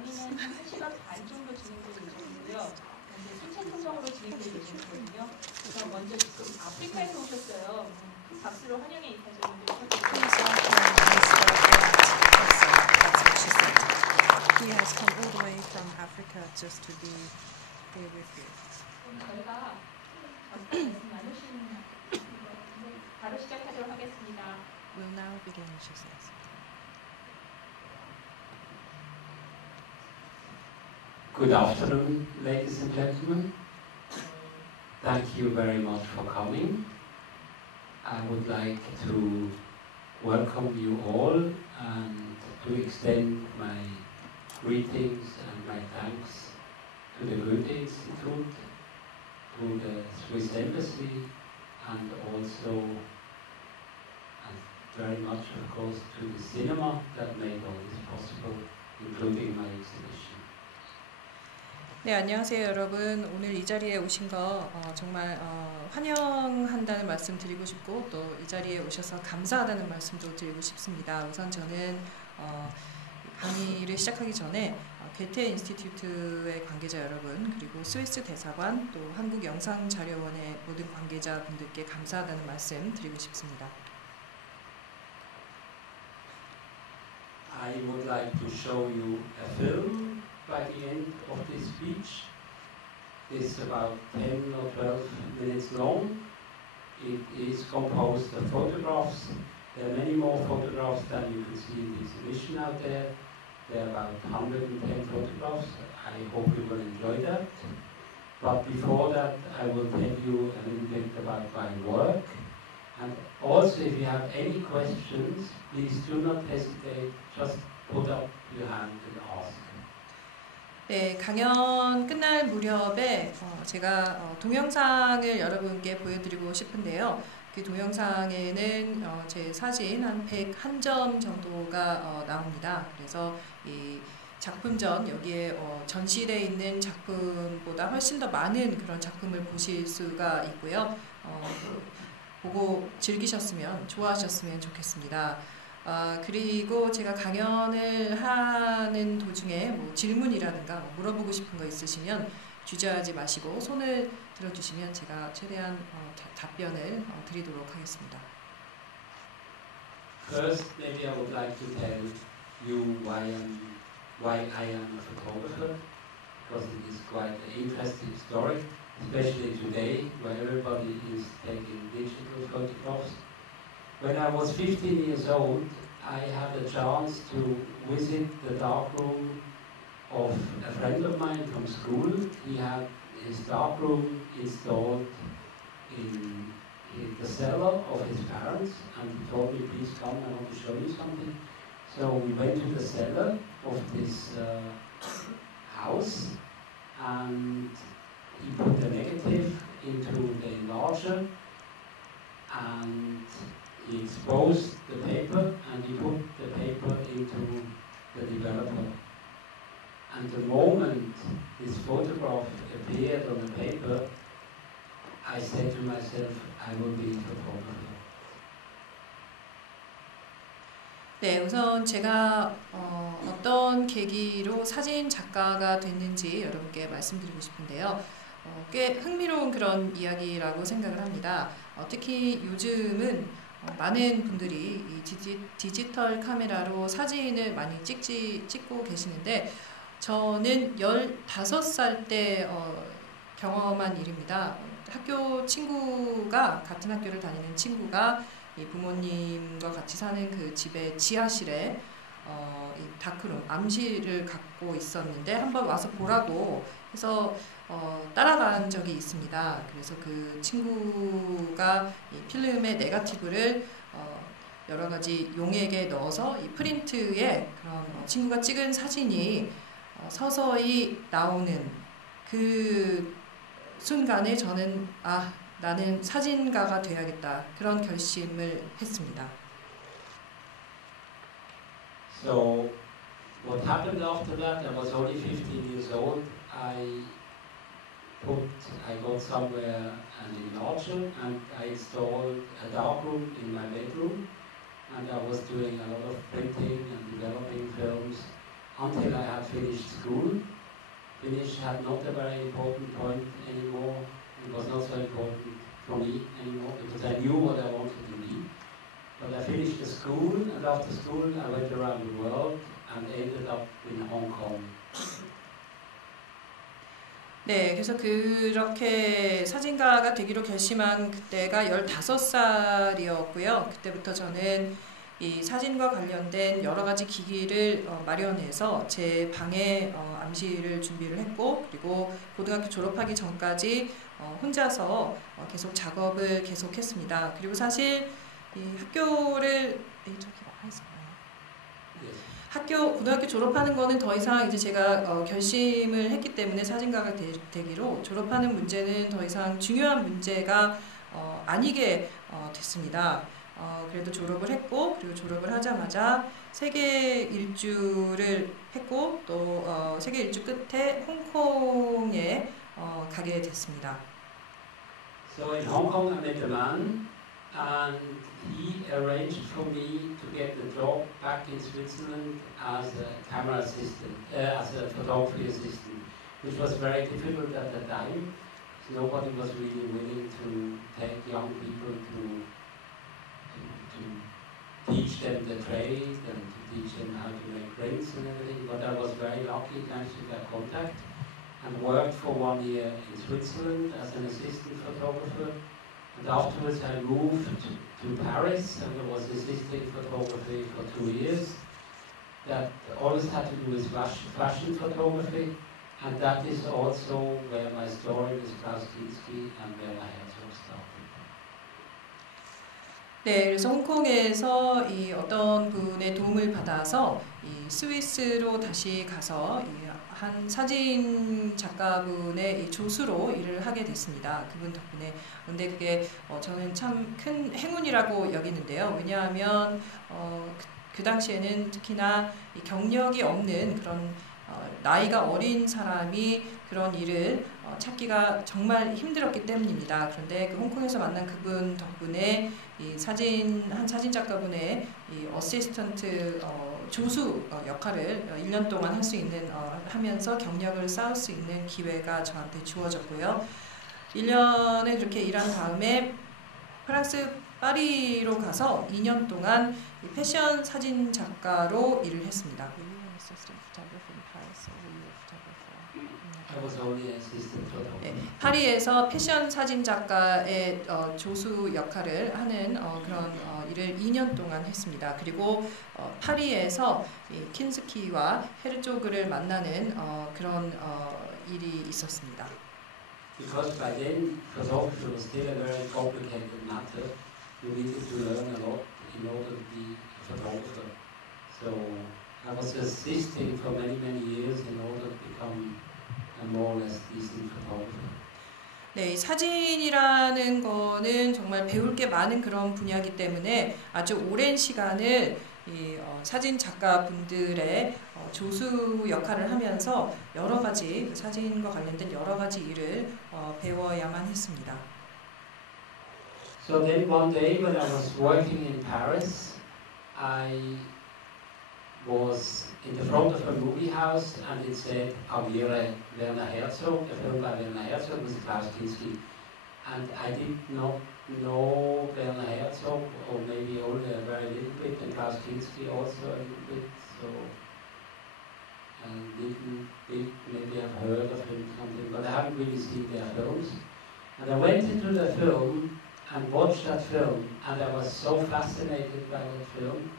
강의는 한 1시간 반 정도 진행될 예정이고요. 이제 신체 토성으로 진행될 예정이거든요. 그래서 먼저 지금 아프리카에서 오셨어요. 큰 박수로 환영의 인사 좀 부탁드립니다. He has come all the way from Africa just to be here with you. 저희가 말씀 나누신 바로 시작하도록 하겠습니다. We'll now begin, she says. Good afternoon, ladies and gentlemen. Thank you very much for coming. I would like to welcome you all and to extend my greetings and my thanks to the Goethe Institute, to the Swiss Embassy, and also and very much, of course, to the cinema that made all this possible, including my exhibition. 네, 안녕하세요 여러분. 오늘 이 자리에 오신 거 정말 환영한다는 말씀 드리고 싶고 또 이 자리에 오셔서 감사하다는 말씀도 드리고 싶습니다. 우선 저는 강의를 시작하기 전에 괴테 인스티튜트의 관계자 여러분 그리고 스위스 대사관 또 한국영상자료원의 모든 관계자분들께 감사하다는 말씀 드리고 싶습니다. I would like to show you a film by the end of this speech. It's about 10 or 12 minutes long. It is composed of photographs. There are many more photographs than you can see in the exhibition out there. There are about 110 photographs. I hope you will enjoy that. But before that, I will tell you a little bit about my work. And also, if you have any questions, please do not hesitate. Just put up your hand and ask. 네, 강연 끝날 무렵에 제가 동영상을 여러분께 보여드리고 싶은데요. 그 동영상에는 제 사진 한 101점 정도가 나옵니다. 그래서 이 작품전 여기에 전시되어 있는 작품보다 훨씬 더 많은 그런 작품을 보실 수가 있고요. 보고 즐기셨으면 좋아하셨으면 좋겠습니다. 그리고 제가 강연을 하는 도중에 뭐 질문이라든가 물어보고 싶은 거 있으시면 주저하지 마시고 손을 들어주시면 제가 최대한 답변을 드리도록 하겠습니다. First, maybe I would like to tell you why I am a photographer, because it is quite an interesting story, especially today, where everybody is taking digital photographs. When I was 15 years old, I had a chance to visit the darkroom of a friend of mine from school. He had his darkroom installed in the cellar of his parents, and he told me, please come, I want to show you something. So we went to the cellar of this house, and he put the negative into the enlarger, and he exposed the paper, and he put the paper into the developer. And the moment this photograph appeared on the paper, I said to myself, I will be a photographer. 네, 우선 제가 어떤 계기로 사진 작가가 됐는지 여러분께 말씀드리고 싶은데요. 꽤 흥미로운 그런 이야기라고 생각을 합니다. 특히 요즘은 많은 분들이 이 디지털 카메라로 사진을 많이 찍고 계시는데 저는 15살 때 경험한 일입니다. 학교 친구가 같은 학교를 다니는 친구가 이 부모님과 같이 사는 그 집의 지하실에 이 다크룸, 암실을 갖고 있었는데 한번 와서 보라고 해서 따라간 적이 있습니다. 그래서 그 친구가 이 필름의 네거티브를 여러 가지 용액에 넣어서 이 프린트에 그런 친구가 찍은 사진이 서서히 나오는 그 순간에 저는 나는 사진가가 돼야겠다 그런 결심을 했습니다. So what happened after that? I was only 15 years old. I got somewhere an enlarger and I installed a darkroom in my bedroom, and I was doing a lot of printing and developing films until I had finished school. Finish had not a very important point anymore. It was not so important for me anymore because I knew what I wanted to be. But I finished the school, and after school I went around the world and ended up in Hong Kong. 네, 그래서 그렇게 사진가가 되기로 결심한 그때가 15살이었고요. 그때부터 저는 이 사진과 관련된 여러 가지 기기를 마련해서 제 방에 암시를 준비를 했고, 그리고 고등학교 졸업하기 전까지 혼자서 계속 작업을 계속했습니다. 그리고 사실 이 학교를 고등학교 졸업하는 거는 더 이상 이제 제가 결심을 했기 때문에 사진가가 되기로 졸업하는 문제는 더 이상 중요한 문제가 아니게 됐습니다. 그래도 졸업을 했고, 그리고 졸업을 하자마자 세계 일주를 했고, 또 세계 일주 끝에 홍콩에 가게 됐습니다. So in Hong Kong I met a man, and he arranged for me to get a job back in Switzerland as a camera assistant, as a photography assistant, which was very difficult at the time. So nobody was really willing to take young people to teach them the trade and to teach them how to make prints and everything. But I was very lucky to actually get contact and worked for 1 year in Switzerland as an assistant photographer. And afterwards I moved to Paris and I was assisting photography for 2 years. That always had to do with fashion photography, and that is also where my story with Klaus Kinski and Werner Herzog started. 네, 그래서 홍콩에서 이 어떤 분의 도움을 받아서 이 스위스로 다시 가서 한 사진 작가분의 이 조수로 일을 하게 됐습니다. 그분 덕분에. 근데 그게 저는 참 큰 행운이라고 여기는데요. 왜냐하면 그 당시에는 특히나 이 경력이 없는 그런 나이가 어린 사람이 그런 일을 찾기가 정말 힘들었기 때문입니다. 그런데 그 홍콩에서 만난 그분 덕분에 이 한 사진 작가분의 이 어시스턴트 조수 역할을 1년 동안 할 수 있는 하면서 경력을 쌓을 수 있는 기회가 저한테 주어졌고요. 1년을 그렇게 일한 다음에 프랑스 파리로 가서 2년 동안 이 패션 사진 작가로 일을 했습니다. I was only assistant photographer. 네, 파리에서 패션 사진 작가의 조수 역할을 하는 그런 일을 2년 동안 했습니다. 그리고 파리에서 이 킨스키와 헤르조그를 만나는 그런 일이 있었습니다. Because by then photography was still a very complicated matter. You needed to learn a lot in order to be a photographer. So I was assisting for many years in order to become a more or less decent photographer. 네, 사진이라는 거는 정말 배울 게 많은 그런 분야이기 때문에 아주 오랜 시간을 이 사진 작가분들의 조수 역할을 하면서 여러 가지 사진과 관련된 여러 가지 일을 배워야만 했습니다. So then one day when I was working in Paris, I was in the front of a movie house and it said Avire Werner Herzog, a film by Werner Herzog with Klaus Kinski. And I did not know Werner Herzog, or maybe only a very little bit, and Klaus Kinski also a little bit, so I maybe I've heard of him something, but I haven't really seen their films. And I went into the film and watched that film, and I was so fascinated by that film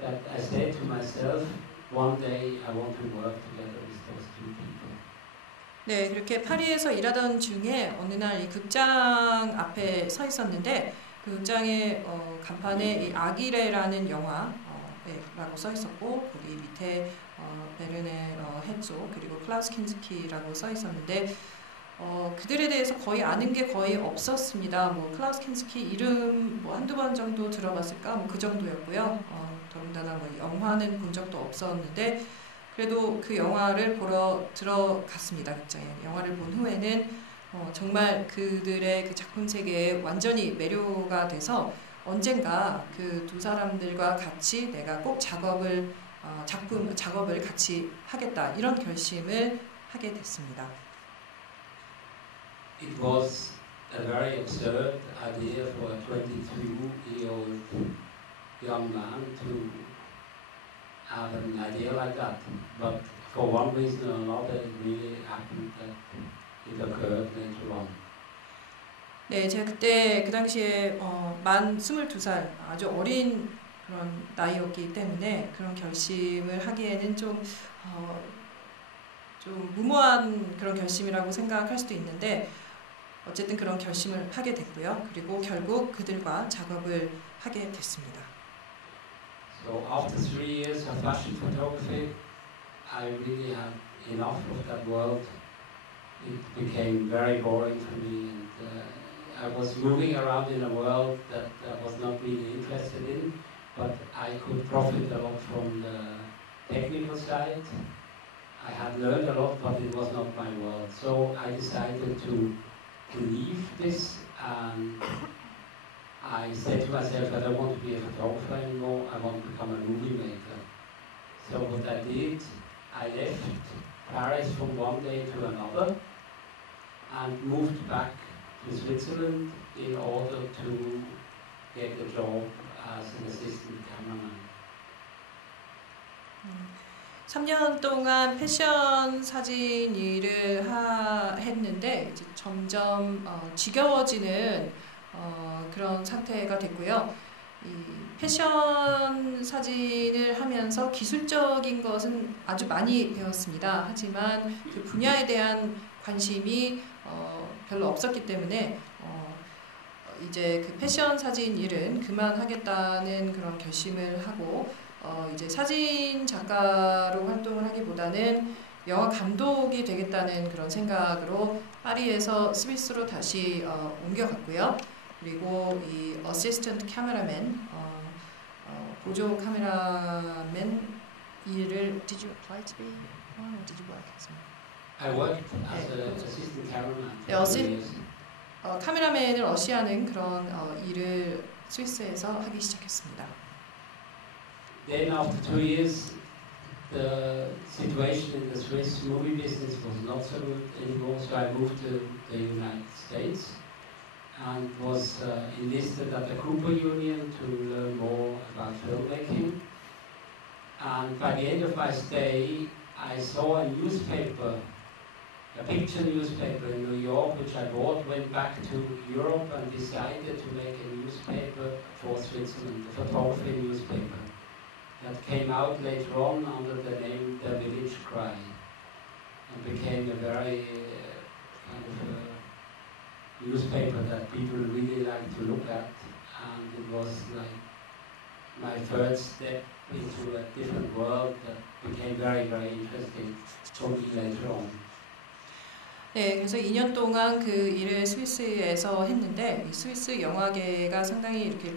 that I said to myself, one day I want to work together with those two people. 네, 그렇게 파리에서 일하던 중에 어느 날 이 극장 앞에 서 있었는데 그 극장의 간판에 이 아기레라는 영화라고 써 있었고 거기 밑에 베르네 헤르조그 그리고 클라우스 킨스키라고 써 있었는데 그들에 대해서 거의 아는 게 거의 없었습니다. 뭐 클라우스 킨스키 이름 뭐 한두 번 정도 들어봤을까 뭐 그 정도였고요. 더군다나 뭐 영화는 본 적도 없었는데 그래도 그 영화를 보러 들어갔습니다. 극장에. 영화를 본 후에는 정말 그들의 그 작품 세계에 완전히 매료가 돼서 언젠가 그 두 사람들과 같이 내가 꼭 작업을 작업을 같이 하겠다 이런 결심을 하게 됐습니다. It was a very absurd idea for a 22-year-old young man to have an idea like that. But for one reason or another, it really happened that it occurred later on. 네, 제가 그때 그 당시에 만 22살 아주 어린 그런 나이였기 때문에 그런 결심을 하기에는 좀 무모한 그런 결심이라고 생각할 수도 있는데 어쨌든 그런 결심을 하게 됐고요. 그리고 결국 그들과 작업을 하게 됐습니다. So after 3 years of fashion photography, I really had enough of that world. It became very boring for me, and I was moving around in a world that I was not really interested in, but I could profit a lot from the technical side. I had learned a lot, but it was not my world. So I decided to leave this, and I said to myself, I don't want to be a photographer anymore, I want to become a movie maker. So what I did, I left Paris from one day to another and moved back to Switzerland in order to get a job as an assistant cameraman. 3년 동안 패션 사진 일을 했는데 이제 점점 지겨워지는 그런 상태가 됐고요. 이 패션 사진을 하면서 기술적인 것은 아주 많이 배웠습니다. 하지만 그 분야에 대한 관심이 별로 없었기 때문에 이제 그 패션 사진 일은 그만하겠다는 그런 결심을 하고 이제 사진 작가로 활동을 하기보다는 영화 감독이 되겠다는 그런 생각으로 파리에서 스위스로 다시 옮겨갔고요. 그리고 이 어시스턴트 카메라맨, 보조 카메라맨 일을 Did you apply to be one or did you work as one? I worked as an assistant cameraman 네, for 2 years. 카메라맨을 어시하는 그런 일을 스위스에서 하기 시작했습니다. Then after 2 years, the situation in the Swiss movie business was not so good anymore, so I moved to the United States and was enlisted at the Cooper Union to learn more about filmmaking. And by the end of my stay, I saw a newspaper, a picture newspaper in New York, which I bought, went back to Europe and decided to make a newspaper for Switzerland, a photography newspaper. That came out later on under the name The Village Cry and became a very kind of a newspaper that people really liked to look at, and it was like my first step into a different world that became very, very interesting for me later on. 네, 그래서 2년 동안 그 일을 스위스에서 했는데 이 스위스 영화계가 상당히 이렇게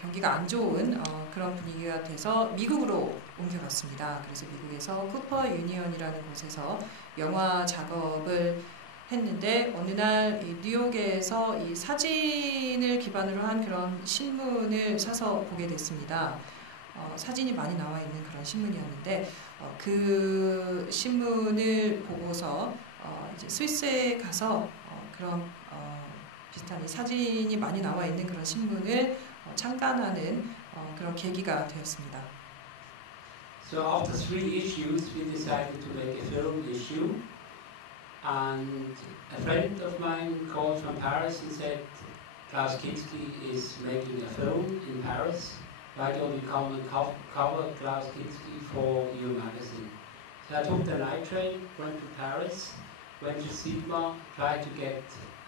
경기가 안 좋은 그런 분위기가 돼서 미국으로 옮겨갔습니다. 그래서 미국에서 쿠퍼 유니언이라는 곳에서 영화 작업을 했는데 어느 날 이 뉴욕에서 이 사진을 기반으로 한 그런 신문을 사서 보게 됐습니다. 사진이 많이 나와 있는 그런 신문이었는데 그 신문을 보고서 이제 스위스에 가서 그런 비슷한 이 사진이 많이 나와 있는 그런 신문을 창간하는 그런 계기가 되었습니다. So after 3 issues, we decided to make a film issue, and a friend of mine called from Paris and said, Klaus Kinski is making a film in Paris. Why don't you come and cover Klaus Kinski for your magazine? So I took the night train, went to Paris, went to Sigma, tried to get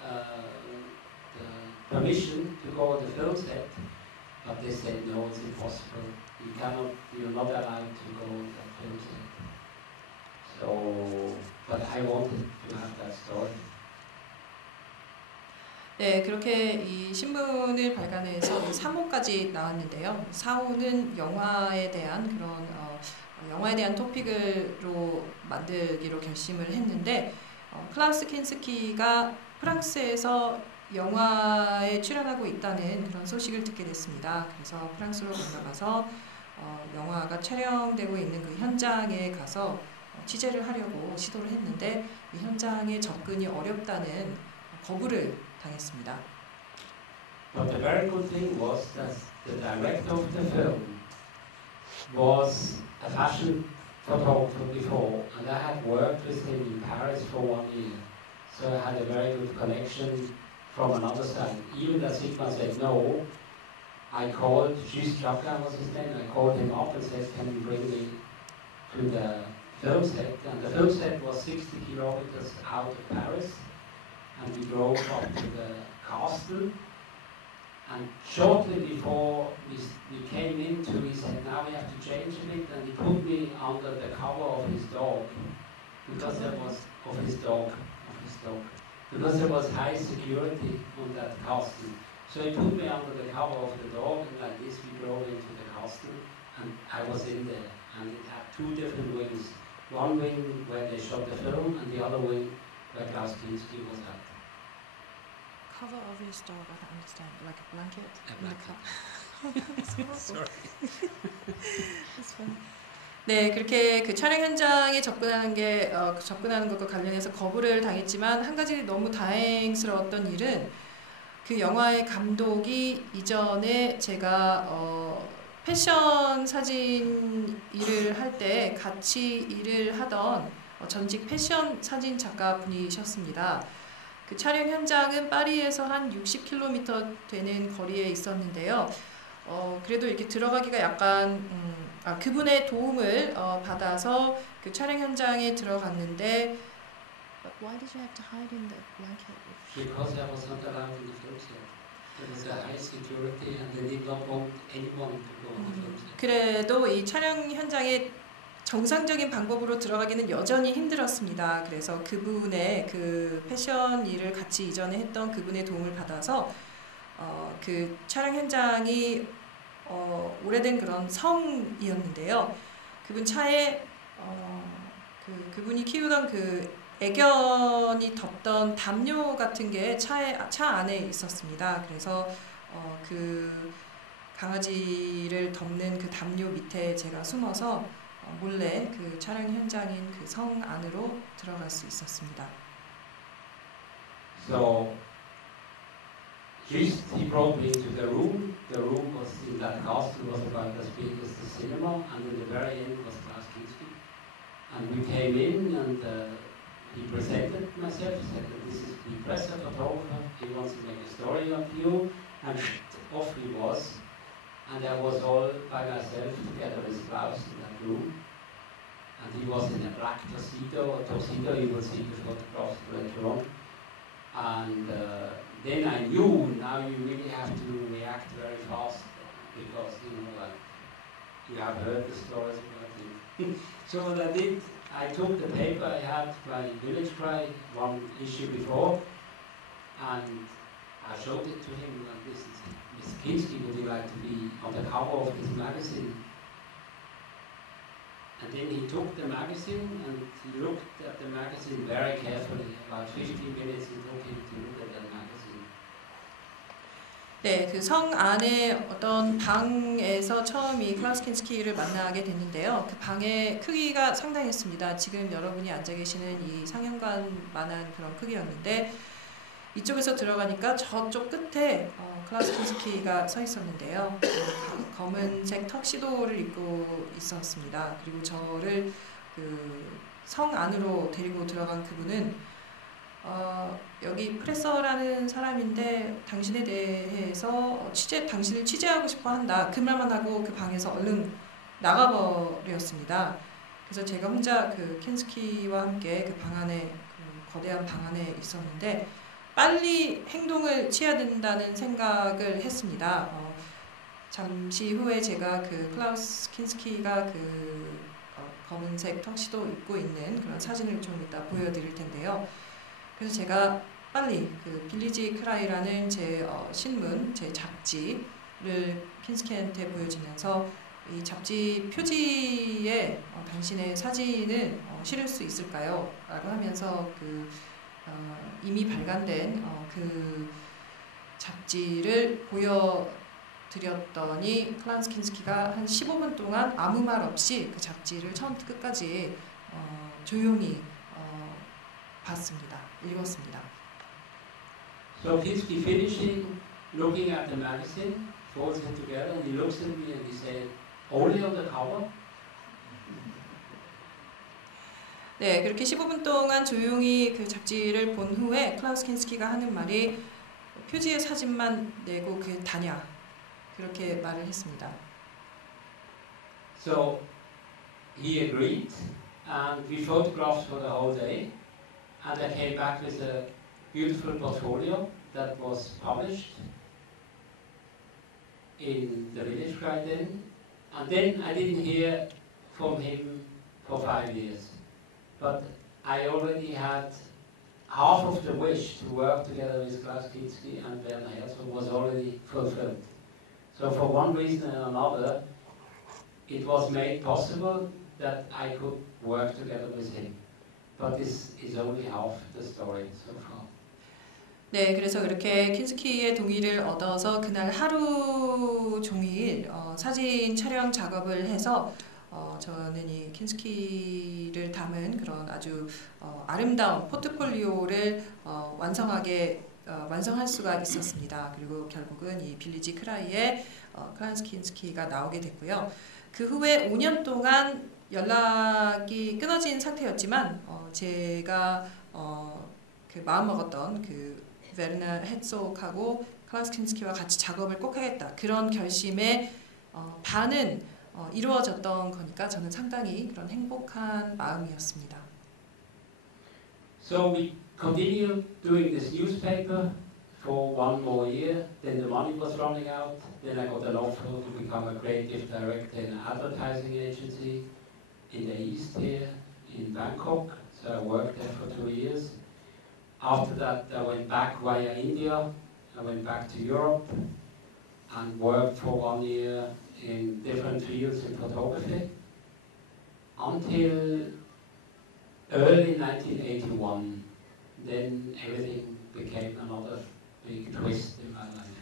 the permission to go on the film set, but they said no, it's impossible. You're not allowed to go on that film set. So, but I wanted to have that story. 네, 그렇게 이 신문을 발간해서 3호까지 나왔는데요. 4호는 영화에 대한 그런 영화에 대한 토픽으로 만들기로 결심을 했는데 클라우스 킨스키가 프랑스에서 영화에 출연하고 있다는 그런 소식을 듣게 됐습니다. 그래서 프랑스로 건너가서 영화가 촬영되고 있는 그 현장에 가서 취재를 하려고 시도를 했는데 이 현장에 접근이 어렵다는 거부를 당했습니다. But the very good thing was that the director of the film was a fashion photographer before, and I had worked with him in Paris for 1 year. So I had a very good connection from another side. Even as Sigmar said no, I called, Just Jacquin was his name, I called him up and said, can you bring me to the film set? And the film set was 60 kilometers out of Paris, and we drove up to the castle. And shortly before we came into, he said, now we have to change a bit, and he put me under the cover of his dog, because there was, because there was high security on that castle. So he put me under the cover of the dog, and like this we drove into the castle, and I was in there, and it had 2 different wings. One wing where they shot the film, and the other wing where Klaus Kinski was at. Cover of his dog, I don't understand. Like a blanket? A in the blanket. cover? Sorry. That's funny. 네, 그렇게 그 촬영 현장에 접근하는 것과 관련해서 거부를 당했지만 한 가지 너무 다행스러웠던 일은 그 영화의 감독이 이전에 제가 패션 사진 일을 할 때 같이 일을 하던 전직 패션 사진 작가 분이셨습니다. 그 촬영 현장은 파리에서 한 60km 되는 거리에 있었는데요. 그래도 이렇게 들어가기가 약간 그분의 도움을 받아서 그 촬영 현장에 들어갔는데 But why did you have to hide in the blanket? Because I was not allowed in the film set. There was a high security, and they did not want anyone to go on the film set. 그래도 이 촬영 현장에 정상적인 방법으로 들어가기는 여전히 힘들었습니다. 그래서 그분의 그 패션 일을 같이 이전에 했던 그분의 도움을 받아서 그 촬영 현장이 오래된 그런 성이었는데요. 그분 차에 그분이 키우던 그 애견이 덮던 담요 같은 게 차 안에 있었습니다. 그래서 그 강아지를 덮는 그 담요 밑에 제가 숨어서 몰래 그 촬영 현장인 그 성 안으로 들어갈 수 있었습니다. So Just he brought me into the room. The room was in that castle was about as big as the cinema, and in the very end was Klaus Kinski. And we came in, and he presented myself. He said that this is the press photographer. He wants to make a story of you, and off he was. And I was all by myself together with Klaus in that room. And he was in a black tuxedo. You will see the photographs later on. And then I knew now you really have to react very fast, because like you have heard the stories about him. So what I did, I took the paper I had by Village Cry, 1 issue before, and I showed it to him like this. Mr. Kinski, would you like to be on the cover of this magazine? And then he took the magazine and he looked at the magazine very carefully. About 15 minutes it took him to look at that magazine. 네, 그 성 안에 어떤 방에서 처음 이 클라우스 킨스키를 만나게 됐는데요. 그 방의 크기가 상당했습니다. 지금 여러분이 앉아 계시는 이 상현관만한 그런 크기였는데 이쪽에서 들어가니까 저쪽 끝에 클라우스 킨스키가 서 있었는데요. 검은색 턱시도를 입고 있었습니다. 그리고 저를 그 성 안으로 데리고 들어간 그분은 여기 프레서라는 사람인데 당신에 대해서 당신을 취재하고 싶어 한다. 그 말만 하고 그 방에서 얼른 나가버렸습니다. 그래서 제가 혼자 그 킨스키와 함께 그 방 안에, 그 거대한 방 안에 있었는데 빨리 행동을 취해야 된다는 생각을 했습니다. 잠시 후에 제가 그 클라우스 킨스키가 그 검은색 턱시도 입고 있는 그런 사진을 좀 이따 보여드릴 텐데요. 그래서 제가 빨리 그 빌리지 크라이라는 제 신문, 제 잡지를 킨스키한테 보여주면서 이 잡지 표지에 당신의 사진을 실을 수 있을까요? 라고 하면서 그 이미 발간된 그 잡지를 드렸더니 클라우스 킨스키가 한 15분 동안 아무 말 없이 그 잡지를 처음부터 끝까지 조용히 봤습니다. 읽었습니다. So Kinski finishing, looking at the magazine, folds it together, and he looks at me and he said, "Only on the cover?" 네, 그렇게 15분 동안 조용히 그 잡지를 본 후에 클라우스 킨스키가 하는 말이 표지의 사진만 내고 그게 다냐 그렇게 말을 했습니다. So he agreed, and we photographed for the whole day, and I came back with a beautiful portfolio that was published in the Village Guide then, and then I didn't hear from him for 5 years. But I already had half of the wish to work together with Klaus Kinski and Werner Herzog was already fulfilled. So for one reason and another, it was made possible that I could work together with him. But this is only half the story so far. 네, 그래서 그렇게 킨스키의 동의를 얻어서 그날 하루 종일 사진 촬영 작업을 해서 저는 이 킨스키를 담은 그런 아주 아름다운 포트폴리오를 완성할 수가 있었습니다. 그리고 결국은 이 빌리지 크라이의 클라우스 킨스키가 나오게 됐고요. 그 후에 5년 동안 연락이 끊어진 상태였지만 제가 그 마음먹었던 그 베르너 헤츠옥하고 클라우스 킨스키와 같이 작업을 꼭 하겠다 그런 결심의 반은 이루어졌던 거니까 저는 상당히 그런 행복한 마음이었습니다. So we continued doing this newspaper for 1 more year. Then the money was running out. Then I got an offer to become a creative director in an advertising agency in the east here in Bangkok. So I worked there for 2 years. After that, I went back via India. I went back to Europe and worked for 1 year in different fields in photography until early 1981. Then everything became another big twist in my life.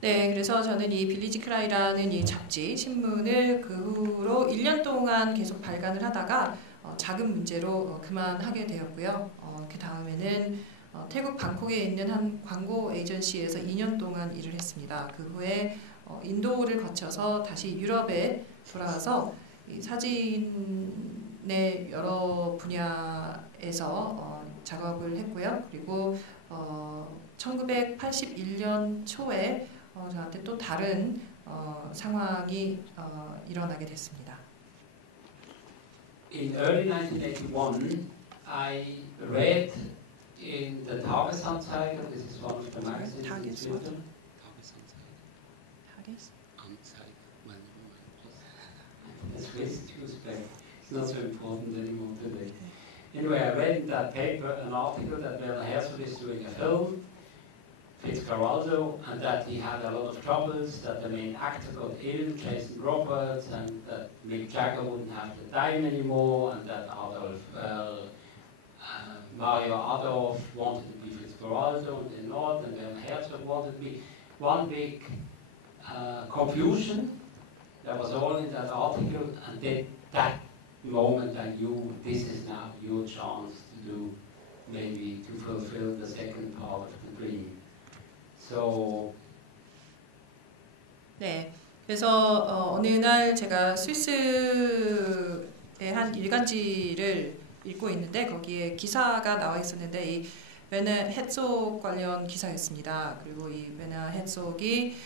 네, 그래서 저는 이 빌리지 크라이라는 이 잡지, 신문을 그 후로 1년 동안 계속 발간을 하다가 작은 문제로 그만하게 되었고요. 그 다음에는 태국 방콕에 있는 한 광고 에이전시에서 2년 동안 일을 했습니다. 그 후에 인도를 거쳐서 다시 유럽에 돌아와서 이 사진의 여러 분야에서 작업을 했고요. 그리고 1981년 초에 저한테 또 다른 상황이 일어나게 됐습니다. In early 1981, I read in the Tagesanzeiger, this is one of the magazines in Sweden. It's Swiss newspaper. It's not so important anymore today. Anyway, I read in that paper an article that Werner Herzog is doing a film, Fitzcarraldo, and that he had a lot of troubles, that the main actor got ill, Jason Roberts, and that Mick Jagger wouldn't have the time anymore, and that Mario Adolf wanted to be Fitzcarraldo and then not, and Werner Herzog wanted to be one big confusion. That was all in that article, and then that moment I knew this is now your chance to do, maybe to fulfill the second part of the dream. So. 네, 그래서 어느 날 제가 스위스의 한 일간지를 읽고 있는데 거기에 기사가 나와 있었는데 이 베너 헤츠옥 관련 기사였습니다. 그리고 이 베너 헤츠옥이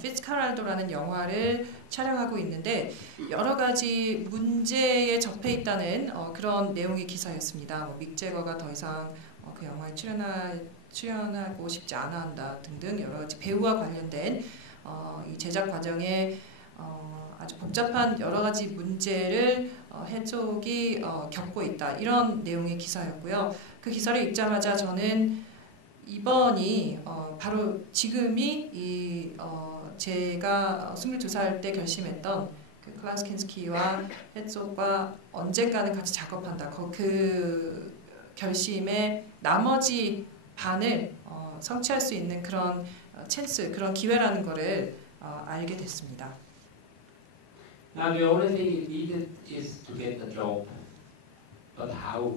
피츠카랄도라는 영화를 촬영하고 있는데 여러 가지 문제에 접해 있다는 그런 내용의 기사였습니다. 믹 제거가 더 이상 그 영화에 출연하고 싶지 않아 한다 등등 여러 가지 배우와 관련된 이 제작 과정에 아주 복잡한 여러 가지 문제를 헤츠옥이 겪고 있다 이런 내용의 기사였고요. 그 기사를 읽자마자 저는 이번이 바로 지금이 제가 22살 때 결심했던 그 클라우스 킨스키와 헤츠옥과 언젠가는 같이 작업한다. 그 결심의 나머지 반을 성취할 수 있는 그런 찬스, 그런 기회라는 거를 알게 됐습니다. Now the only thing it needed is to get the job. But how?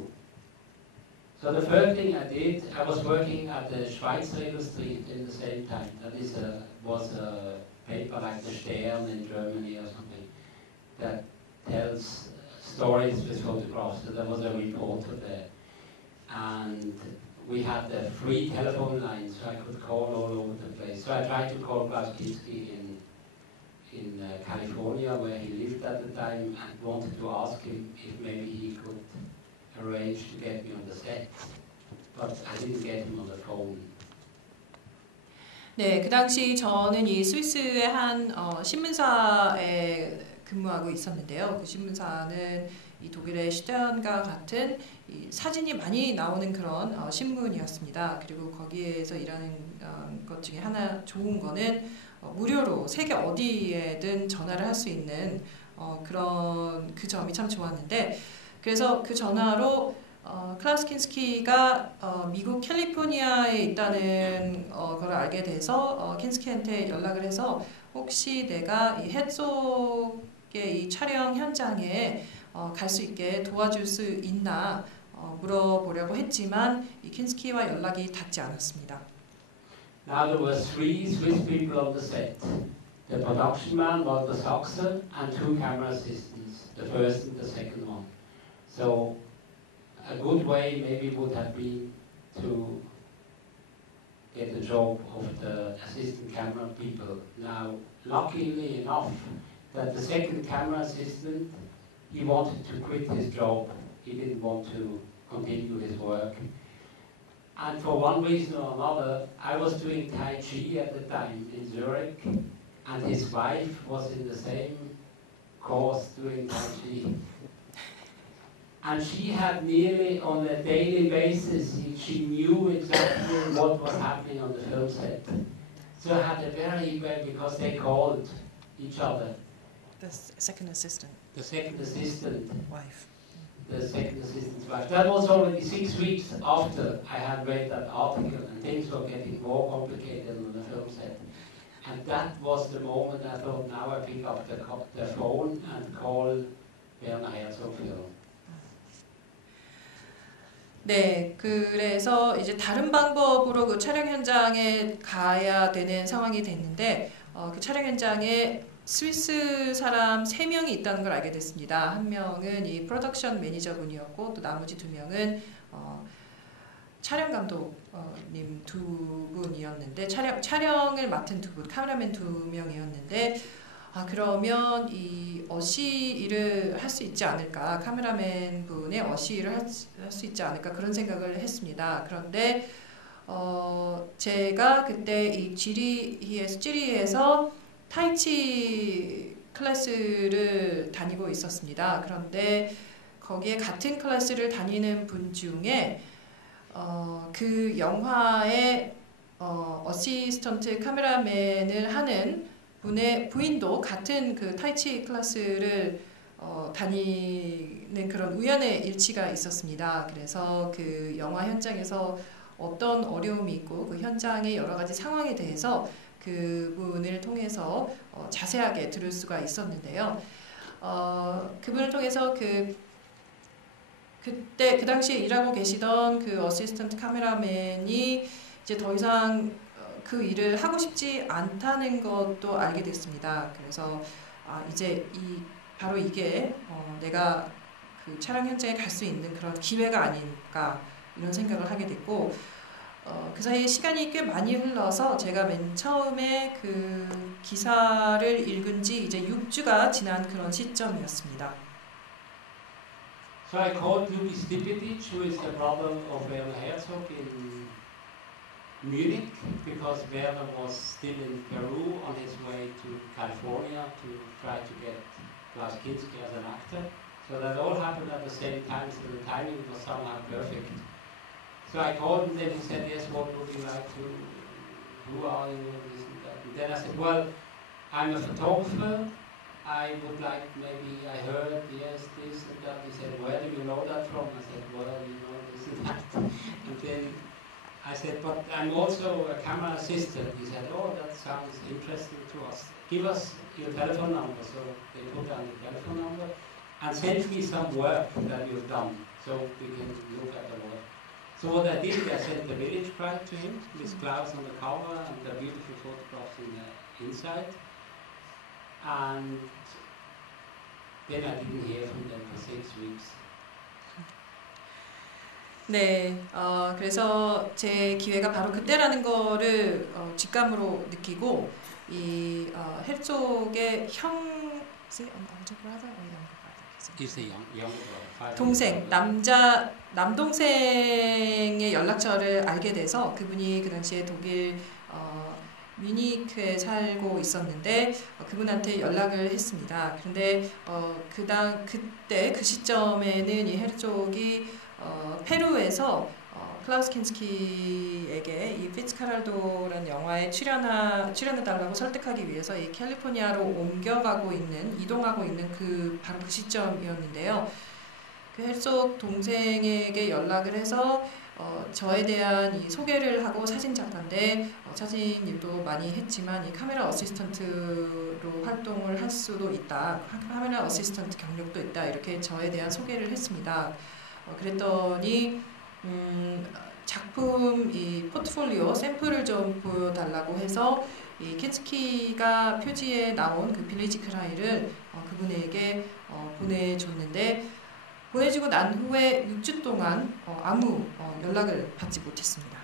So the first thing I did, I was working at the Schweizer Industry in the same time. That was a paper like the Stern in Germany or something that tells stories with photographs. So there was a reporter there. And we had a free telephone line, so I could call all over the place. So I tried to call Klaus Kinski in California, where he lived at the time, and wanted to ask him if maybe he could arrange to get me on the set. But I didn't get him on the phone. 네, 그 당시 저는 이 스위스의 한 신문사에 근무하고 있었는데요. 그 신문사는 이 독일의 슈테른과 같은 이 사진이 많이 나오는 그런 신문이었습니다. 그리고 거기에서 일하는 것 중에 하나 좋은 거는 무료로 세계 어디에든 전화를 할 수 있는 그런 그 점이 참 좋았는데, 그래서 그 전화로 클라우스 킨스키가 미국 캘리포니아에 있다는 걸 알게 돼서 킨스키한테 연락을 해서 혹시 내가 이 헤르조그의 이 촬영 현장에 갈 수 있게 도와줄 수 있나 물어보려고 했지만 이 킨스키와 연락이 닿지 않았습니다. Now there were 3 Swiss people on the set. The production man, Walter Sachse, and 2 camera assistants, the first and the second one. So a good way maybe would have been to get the job of the assistant camera people. Now, luckily enough, that the second camera assistant, he wanted to quit his job. He didn't want to continue his work. And for one reason or another, I was doing Tai Chi at the time in Zurich, and his wife was in the same course doing Tai Chi. And she had nearly on a daily basis, she knew exactly what was happening on the film set. So I had a very, because they called each other. The second assistant The second assistant. wife. The second assistant's wife. That was already 6 weeks after I had read that article, and things were getting more complicated on the film set. And that was the moment I thought, now I pick up the phone and call Werner Herzog film. 네, 그래서 이제 다른 방법으로 그 촬영 현장에 가야 되는 상황이 됐는데 그 촬영 현장에 스위스 사람 3명이 있다는 걸 알게 됐습니다. 한 명은 이 프로덕션 매니저분이었고 또 나머지 2명은 촬영 감독님 2분이었는데 촬영을 맡은 2분, 카메라맨 2명이었는데 그러면 이 어시 일을 할 수 있지 않을까, 카메라맨 분의 어시 일을 할 수 있지 않을까 그런 생각을 했습니다. 그런데 제가 그때 이 쥐리히에서 타이치 클래스를 다니고 있었습니다. 그런데 거기에 같은 클래스를 다니는 분 중에 그 영화의 어시스턴트 카메라맨을 하는 분의 부인도 같은 그 타이치 클래스를 다니는 그런 우연의 일치가 있었습니다. 그래서 그 영화 현장에서 어떤 어려움이 있고 그 현장의 여러 가지 상황에 대해서 그분을 통해서 자세하게 들을 수가 있었는데요. 그분을 통해서 그때 그 당시에 일하고 계시던 그 어시스턴트 카메라맨이 이제 더 이상 그 일을 하고 싶지 않다는 것도 알게 됐습니다. 그래서 이제 바로 이게 내가 그 촬영 현장에 갈 수 있는 그런 기회가 아닐까 이런 생각을 하게 됐고, 그 사이에 시간이 꽤 많이 흘러서 제가 맨 처음에 그 기사를 읽은 지 이제 6주가 지난 그런 시점이었습니다. So I called Luis Stipetic, who is the brother of Werner Herzog in Munich, because Werner was still in Peru on his way to California to try to get Klaus Kinski as an actor. So that all happened at the same time, so the timing was somehow perfect. So I called him, and he said, yes, what would you like to, who are you, this and that. And then I said, well, I'm a photographer. I would like, maybe I heard, yes, this and that. He said, where do you know that from? I said, well, you know, this and that. And then I said, but I'm also a camera assistant. He said, oh, that sounds interesting to us. Give us your telephone number. So they put down the telephone number and sent me some work that you've done so we can look at the work. So what I did, I sent the village bride to him with clouds on the cover and the beautiful photographs in the inside. And then I didn't hear from them for 6 weeks. 네, 그래서 제 기회가 바로 그때라는 거를 직감으로 느끼고 이 헤르족의 He's a younger brother. 동생, 남동생의 연락처를 알게 돼서 그분이 그 당시에 독일 뮤니크에 살고 있었는데 그분한테 연락을 했습니다. 그런데 그때 그 시점에는 이 헤르족이 페루에서 클라우스 킨스키에게 이 피츠카랄도라는 영화에 출연해달라고 설득하기 위해서 이 캘리포니아로 이동하고 있는 바로 그 시점이었는데요. 그 헤르족 동생에게 연락을 해서 저에 대한 이 소개를 하고 사진 작가인데 사진 일도 많이 했지만 이 카메라 어시스턴트로 활동을 할 수도 있다. 카메라 어시스턴트 경력도 있다. 이렇게 저에 대한 소개를 했습니다. 그랬더니 작품 이 포트폴리오 샘플을 좀 보여달라고 해서 이 킨스키가 표지에 나온 그 빌리지 크라이를 그분에게 보내줬는데 보내주고 난 후에 6주 동안 아무 연락을 받지 못했습니다.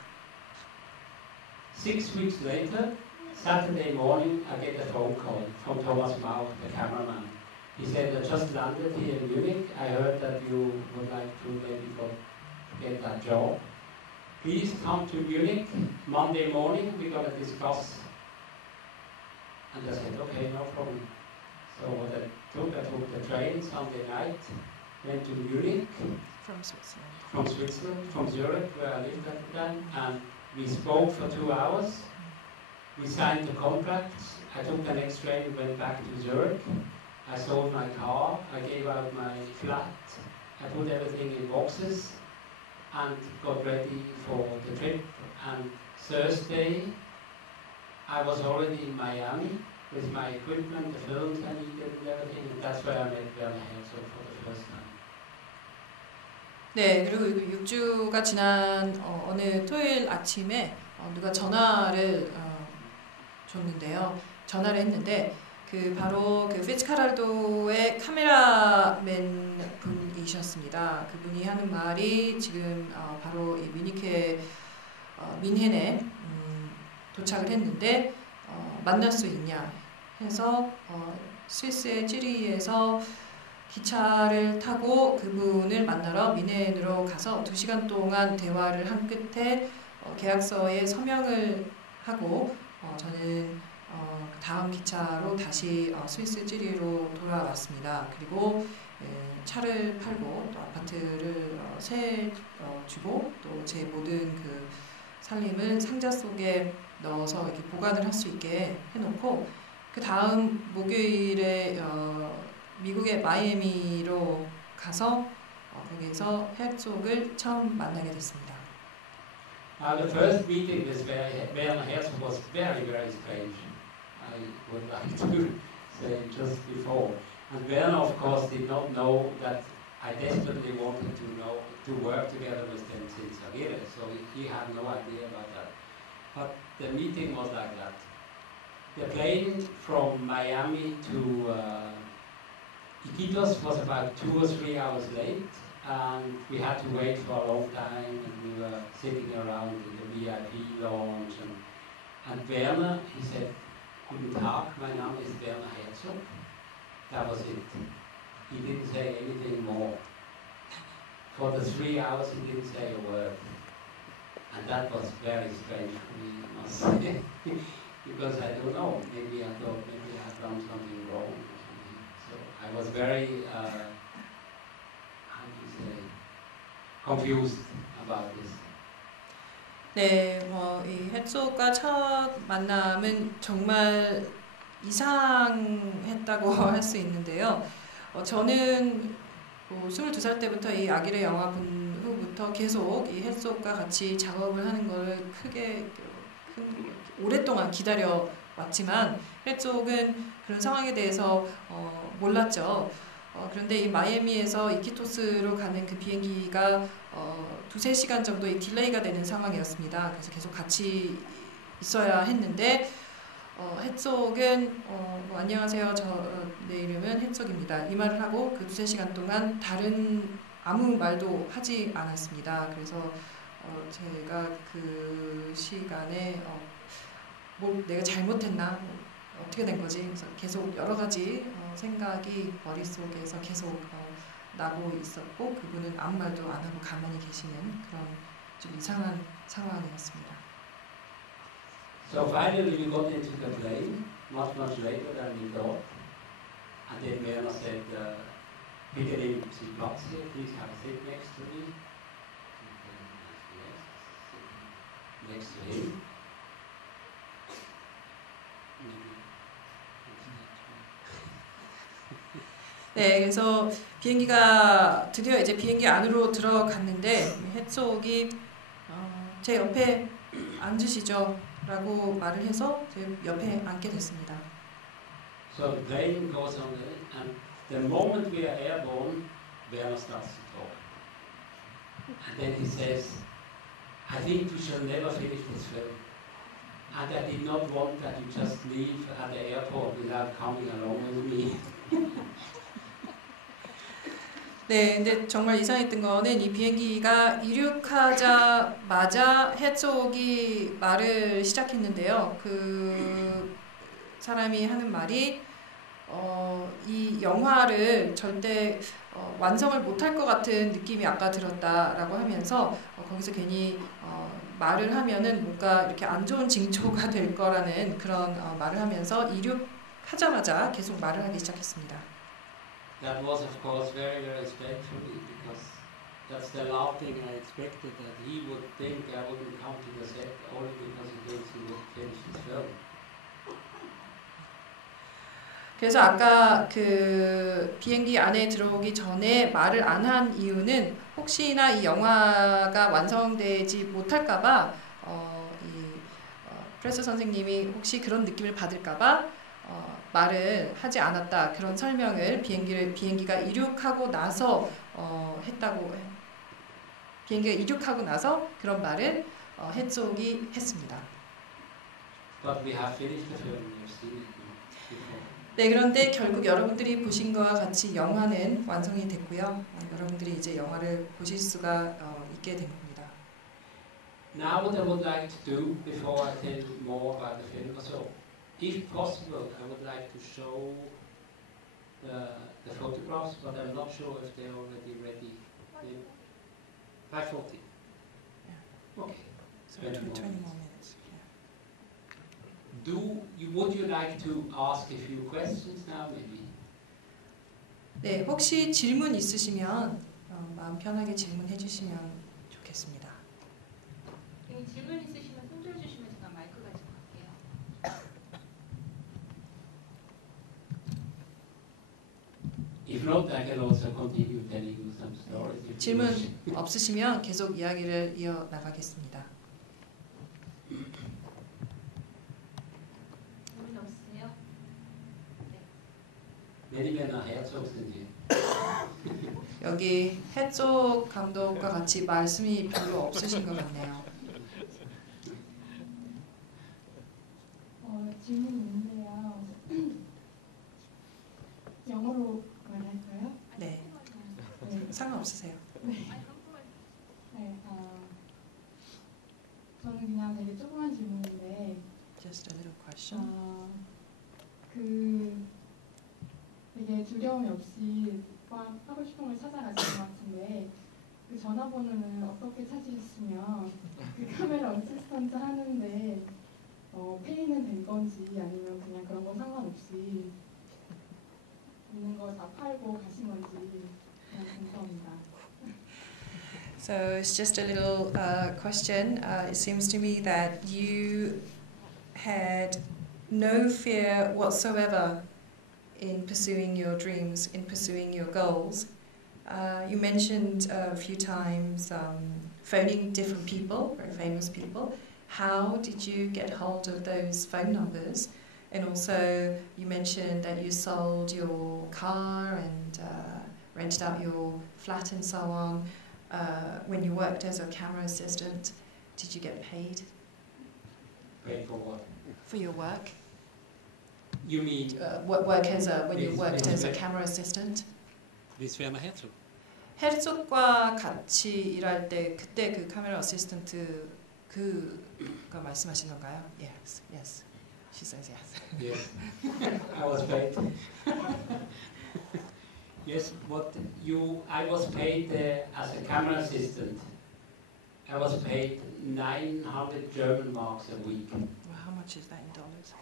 6 weeks later, Saturday morning, I get a phone call from Thomas Mauch, the cameraman. He said, I just landed here in Munich. I heard that you would like to maybe get that job. Please come to Munich Monday morning. We're going to discuss. And I said, okay, no problem. So what I took the train Sunday night, went to Munich. From Switzerland. From Switzerland, from Zurich, where I lived at the time. And we spoke for 2 hours. We signed the contract. I took the next train and went back to Zurich. I sold my car, I gave out my flat, I put everything in boxes and got ready for the trip. And Thursday I was already in Miami with my equipment, the films I needed and everything, and that's where I met Werner Herzog for the first time. 네, 그리고 6주가 지난 어느 토요일 아침에 누가 전화를 줬는데요. 전화를 했는데 바로 그 피츠카랄도의 카메라맨 분이셨습니다. 그분이 하는 말이 지금 바로 이 민헨에 도착을 했는데 만날 수 있냐 해서 스위스의 찌리히에서 기차를 타고 그분을 만나러 민헨으로 가서 2시간 동안 대화를 한 끝에 계약서에 서명을 하고 저는 다음 기차로 다시 스위스 찌리히로 돌아왔습니다. 그리고 차를 팔고 또 아파트를 주고 또 제 모든 그 살림을 상자 속에 넣어서 이렇게 보관을 할 수 있게 해놓고 그 다음 목요일에 미국의 마이애미로 가서 거기에서 헤르족을 처음 만나게 됐습니다. The first meeting with Werner Herzog was very, very strange. I would like to say just before. And Werner, of course, did not know that I desperately wanted to work together with them since Agire, so he had no idea about that. But the meeting was like that. The plane from Miami to Iquitos was about 2 or 3 hours late, and we had to wait for a long time, and we were sitting around in the VIP lounge, and Werner, he said, Guten Tag, mein Name ist Werner Herzog. That was it. He didn't say anything more. For the 3 hours he didn't say a word. And that was very strange for me, I must say. Because I don't know, maybe I thought maybe I had done something wrong or something. So I was very, how do you say, confused about this. 네, 이 헤르족과 첫 만남은 정말 이상했다고 할 수 있는데요. 저는 22살 때부터 이 아기레 영화 본 때부터 계속 이 헤르츠옥과 같이 작업을 하는 걸 오랫동안 기다려 왔지만 헤르츠옥은 그런 상황에 대해서 몰랐죠. 그런데 이 마이애미에서 이키토스로 가는 그 비행기가 2-3시간 정도 이 딜레이가 되는 상황이었습니다. 그래서 계속 같이 있어야 했는데 헤르츠옥은 안녕하세요. 내 이름은 헤르츠옥입니다. 이 말을 하고 그 2-3시간 동안 다른 아무 말도 하지 않았습니다. 그래서 제가 그 시간에 내가 잘못했나? 어떻게 된 거지? 그래서 계속 여러 가지 생각이 머릿속에서 계속 나고 있었고 그분은 아무 말도 안 하고 가만히 계시는 그런 좀 이상한 상황이었습니다. So finally we got into the plane, much later than we thought. And then Werner said, beginning to Platz here, please have a seat next to me. Next to him. 네, 그래서 비행기가 드디어 이제 비행기 안으로 들어갔는데 헤르츠옥이 제 옆에 앉으시죠 라고 말을 해서 제 옆에 앉게 됐습니다. So the plane goes on and the moment we are airborne, Werner starts to talk. And then he says, I think we shall never finish this film. And I did not want that you just leave at the airport without coming along with me. 네, 근데 정말 이상했던 거는 이 비행기가 이륙하자마자 헤르츠옥이 말을 시작했는데요. 그 사람이 하는 말이 이 영화를 절대 완성을 못할 것 같은 느낌이 아까 들었다라고 하면서 거기서 괜히 말을 하면은 뭔가 이렇게 안 좋은 징조가 될 거라는 그런 말을 하면서 이륙하자마자 계속 말을 하기 시작했습니다. That was, of course, very strange for me because that's the last thing I expected, that he would think I wouldn't come to the set only because he thinks he would finish his film. 그래서 아까 그 비행기 안에 들어오기 전에 말을 안 한 이유는 혹시나 이 영화가 완성되지 못할까봐 프레서 선생님이 혹시 그런 느낌을 받을까봐 말을 하지 않았다. 그런 설명을 비행기가 이륙하고 나서 비행기가 이륙하고 나서 그런 말을 헤르츠옥이 했습니다. But we have finished the film. You've seen it before. 네, 그런데 결국 여러분들이 보신 것과 같이 영화는 완성이 됐고요. 여러분들이 이제 영화를 보실 수가 있게 된 겁니다. Now what I would like to do before I tell you more about the film, so if possible, I would like to show the photographs, but I'm not sure if they're already ready. 5:40. Okay. So 20 more minutes. Would you like to ask a few questions now, maybe? 네, 혹시 질문 있으시면 마음 편하게 질문해 주시면 좋겠습니다. 질문 있으시면 손 들어주시면 제가 마이크 가지고 갈게요. If not, I can also continue telling you some stories. if you 질문 wish. 없으시면 계속 이야기를 이어 나가겠습니다. 질문 없으세요? Many men are Herzogs in here. 여기 헤르츠옥 감독과 같이 말씀이 별로 없으신 것 같네요. 질문이 있는데요. 영어로 말할까요? 네, 네. 상관없으세요. 네, 저는 그냥 되게 조그만 질문인데, Just a little question. 그 되게 두려움이 없이 막 하고 싶은 걸 찾아가시는 것 같은데, 그 전화번호는 어떻게 찾으셨으면 그 카메라 어시스턴트 하는데 페이는 된 건지 아니면 그냥 그런 거 상관없이 있는 거 다 팔고 가신 건지 그냥 궁금합니다. So it's just a little question. It seems to me that you had no fear whatsoever in pursuing your dreams, in pursuing your goals, You mentioned a few times phoning different people, very famous people. How did you get hold of those phone numbers? And also, you mentioned that you sold your car and rented out your flat and so on. When you worked as a camera assistant, did you get paid Paid for what? for your work? You mean Work as when you Yes, worked as a yes. camera assistant? this firma Herzog? 헤르족과 같이 일할 때 그때 그 카메라 어시스턴트 그거 말씀하신 건가요? Yes, yes. She says yes. Yes, I was paid. Yes, I was paid as a camera assistant. I was paid 900 German marks a week. Well, how much is that in dollars?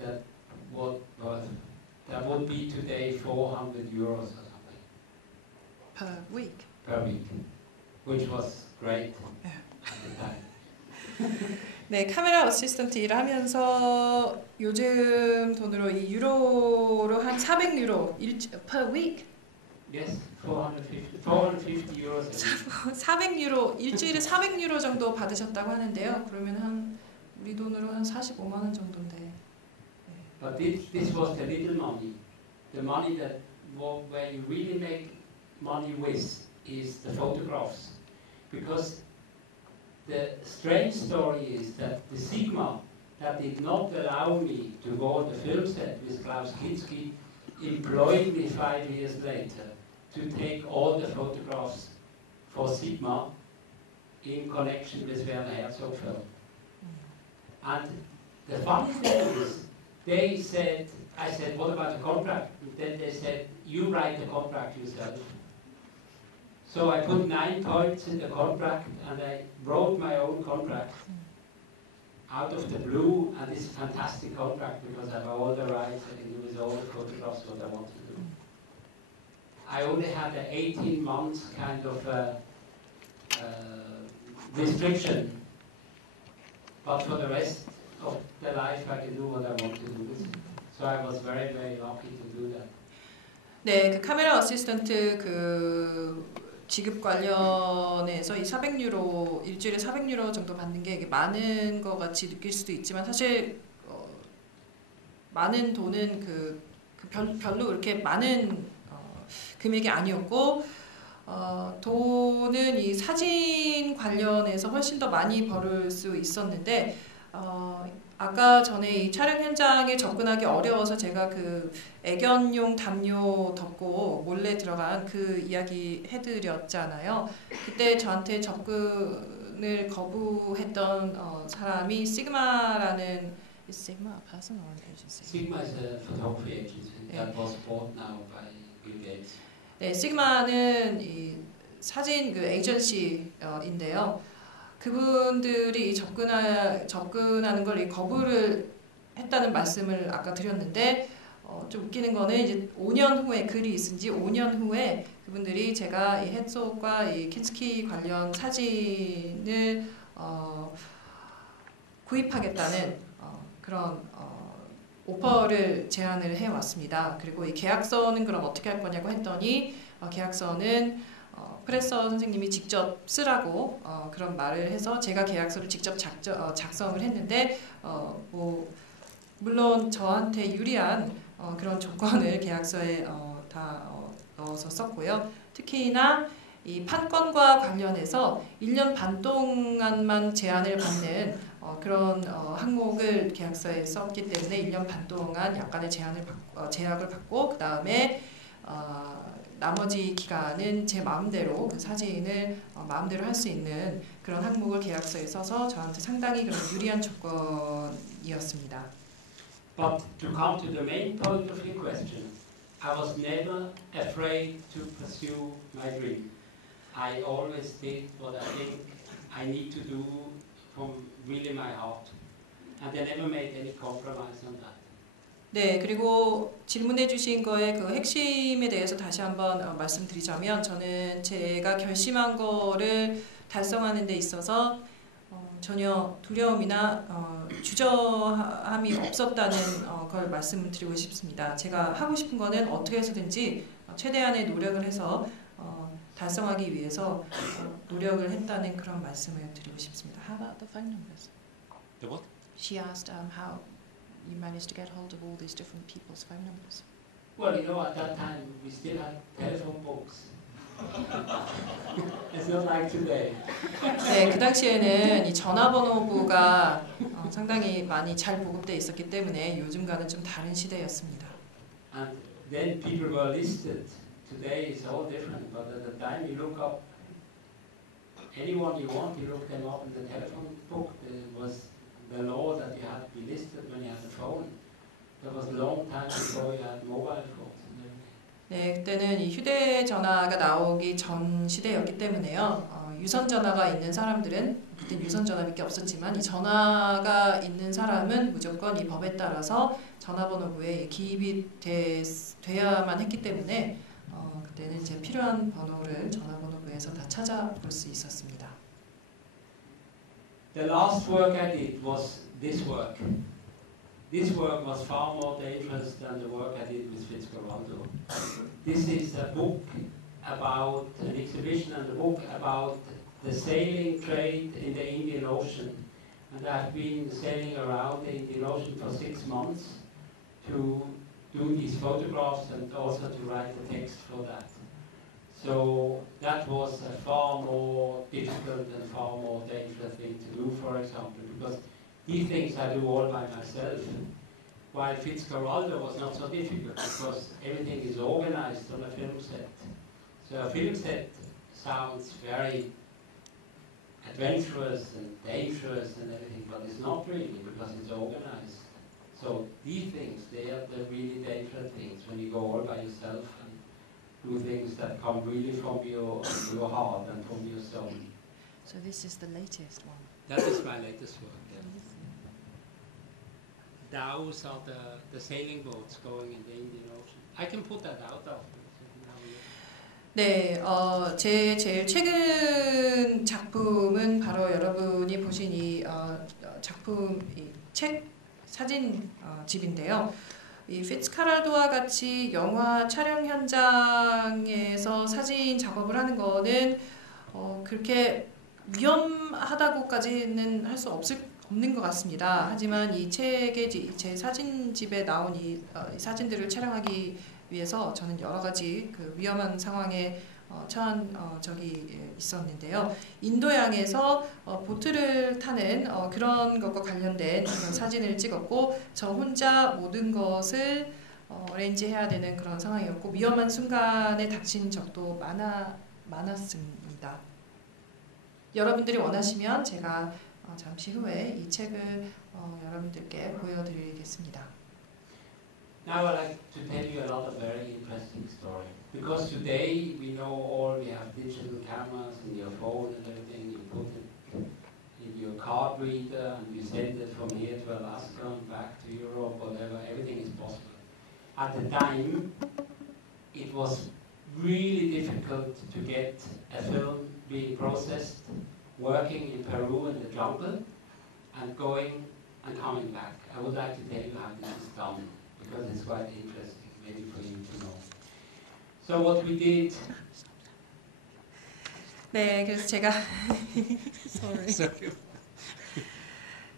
That would be today 400 euros or something Per week? per week, which was great Yeah. at the time. 네, 카메라 어시스턴트 일을 하면서 요즘 돈으로 이 유로로 한 400유로 per week? Yes, 450 euros a week. 400유로 일주일에 400유로 정도 받으셨다고 하는데요. 그러면 한 우리 돈으로 한 45만 원 정도인데. But this was the little money. The money where you really make money with is the photographs. Because the strange story is that the Sigma that did not allow me to go on the film set with Klaus Kinski employed me 5 years later to take all the photographs for Sigma in connection with Werner Herzog film. And the funny thing is, I said, what about the contract? And then they said, you write the contract yourself. So I put 9 points in the contract and I wrote my own contract out of the blue, and this fantastic contract because I have all the rights, I can do with all the photographs what I want to do. I only had an 18 months kind of restriction, but for the rest of the life I can do what I want to do. So I was very, very lucky to do that. 네, 그 카메라 어시스턴트 그 지급 관련해서 이 400유로 일주일에 400유로 정도 받는 게 이게 많은 것 같이 느낄 수도 있지만 사실 많은 돈은 별로 그렇게 많은 금액이 아니었고 돈은 이 사진 관련해서 훨씬 더 많이 벌을 수 있었는데 아까 전에 이 촬영 현장에 접근하기 어려워서 제가 그 애견용 담요 덮고 몰래 들어간 그 이야기 해드렸잖아요. 그때 저한테 접근을 거부했던 사람이 시그마라는 Sigma a person or an agency? Sigma is a photography agency that was bought now by Bill Gates. 네, 시그마는 이 사진 그 에이전시인데요. 그분들이 접근하는 걸 거부를 했다는 말씀을 아까 드렸는데 좀 웃기는 거는 이제 5년 후에 글이 있은 지 5년 후에 그분들이 제가 이 헤르츠옥과 이 킨스키 관련 사진을 구입하겠다는 그런 오퍼를 제안을 해왔습니다. 그리고 이 계약서는 그럼 어떻게 할 거냐고 했더니 계약서는 프레서 선생님이 직접 쓰라고 그런 말을 해서 제가 계약서를 직접 작성을 했는데 물론 저한테 유리한 그런 조건을 계약서에 다 넣어서 썼고요. 특히나 이 판권과 관련해서 1년 반 동안만 제한을 받는 그런 항목을 계약서에 썼기 때문에 1년 반 동안 약간의 제약을 받고 그 다음에 나머지 기간은 제 마음대로 그 사진을 마음대로 할 수 있는 그런 항목을 계약서에 써서 저한테 상당히 그런 유리한 조건이었습니다. But to come to the main point of your question, I was never afraid to pursue my dream. I always did what I think I need to do from really my heart, and I never made any compromise on that. 네, 그리고 질문해 주신 거의 그 핵심에 대해서 다시 한번 말씀드리자면 저는 제가 결심한 거를 달성하는 데 있어서 전혀 두려움이나 주저함이 없었다는 걸 말씀드리고 싶습니다. 제가 하고 싶은 거는 어떻게 해서든지 최대한의 노력을 해서 달성하기 위해서 노력을 했다는 그런 말씀을 드리고 싶습니다. How about the phone numbers? The what? She asked how you managed to get hold of all these different people's phone numbers. Well, you know, at that time we still had telephone books. It's not like today. 네, 그 당시에는 이 전화번호부가 상당히 많이 잘 보급돼 있었기 때문에 요즘과는 좀 다른 시대였습니다. And then people were listed. Today it's all different, but at the time you look up anyone you want, you look them up in the telephone book. There was the law that you had to be listed when you had a phone. That was a long time before you had mobile phones. 네, 그때는 이 휴대전화가 나오기 전 시대였기 때문에요. 유선전화가 있는 사람들은 그때 유선전화밖에 없었지만 이 전화가 있는 사람은 무조건 이 법에 따라서 전화번호부에 기입이 돼야만 했기 때문에 그때는 이제 필요한 번호를 전화번호부에서 다 찾아볼 수 있었습니다. The last work I did was this work. This work was far more dangerous than the work I did with Fitzcarraldo. This is a book about an exhibition and a book about the sailing trade in the Indian Ocean. And I've been sailing around the Indian Ocean for 6 months to do these photographs and also to write the text for that. So that was a far more difficult and far more dangerous thing to do, for example, because these things I do all by myself, while Fitzcarraldo was not so difficult because everything is organized on a film set. So a film set sounds very adventurous and dangerous and everything, but it's not really because it's organized. So these things, they are the really dangerous things when you go all by yourself and do things that come really from your heart and from your soul. So this is the latest one. That is my latest work. Those are the sailing boats going in the Indian Ocean. I can put that out afterwards. 네, 제 제일 최근 작품은 바로 여러분이 보신 이 작품, 이 책 사진 집인데요. 이 피츠카랄도와 같이 영화 촬영 현장에서 사진 작업을 하는 거는 그렇게 위험하다고까지는 할 수 없는 것 같습니다. 하지만 이 책의 제 사진집에 나온 이 사진들을 촬영하기 위해서 저는 여러 가지 그 위험한 상황에 처한 적이 있었는데요. 인도양에서 보트를 타는 그런 것과 관련된 그런 사진을 찍었고 저 혼자 모든 것을 어레인지해야 되는 그런 상황이었고 위험한 순간에 닥친 적도 많았습니다. 여러분들이 원하시면 제가 잠시 후에 이 책을 여러분들께 보여드리겠습니다. Now I'd like to tell you another very interesting story. Because today we know all we have digital cameras in your phone and everything. You put it in your card reader and you send it from here to Alaska and back to Europe, whatever. Everything is possible. At the time, it was really difficult to get a film being processed, working in Peru in the jungle, and going and coming back. I would like to tell you how this is done, because it's quite interesting, maybe for you to know. So what we did. 네, 그래서 제가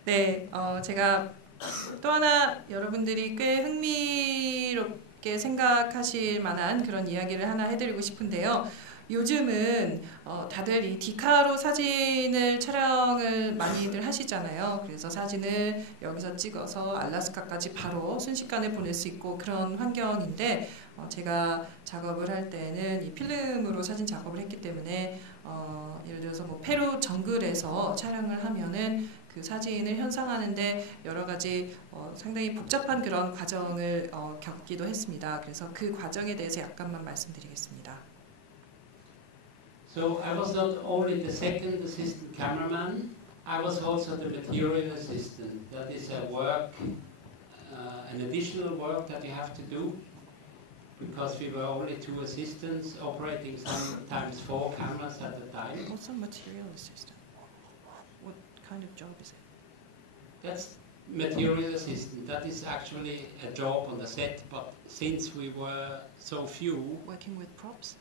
네, 제가 또 하나 여러분들이 꽤 흥미롭게 생각하실 만한 그런 이야기를 하나 해드리고 싶은데요. 요즘은 다들 이 디카로 사진을 촬영을 많이들 하시잖아요. 그래서 사진을 여기서 찍어서 알래스카까지 바로 순식간에 보낼 수 있고 그런 환경인데 제가 작업을 할 때는 이 필름으로 사진 작업을 했기 때문에 예를 들어서 뭐 페루 정글에서 촬영을 하면은 그 사진을 현상하는데 여러 가지 상당히 복잡한 그런 과정을 겪기도 했습니다. 그래서 그 과정에 대해서 약간만 말씀드리겠습니다. So I was not only the second assistant cameraman, I was also the material assistant. That is a work, an additional work that you have to do, because we were only 2 assistants operating sometimes 4 cameras at a time. What's a material assistant? What kind of job is it? That's material assistant. That is actually a job on the set, but since we were so few, Working with props?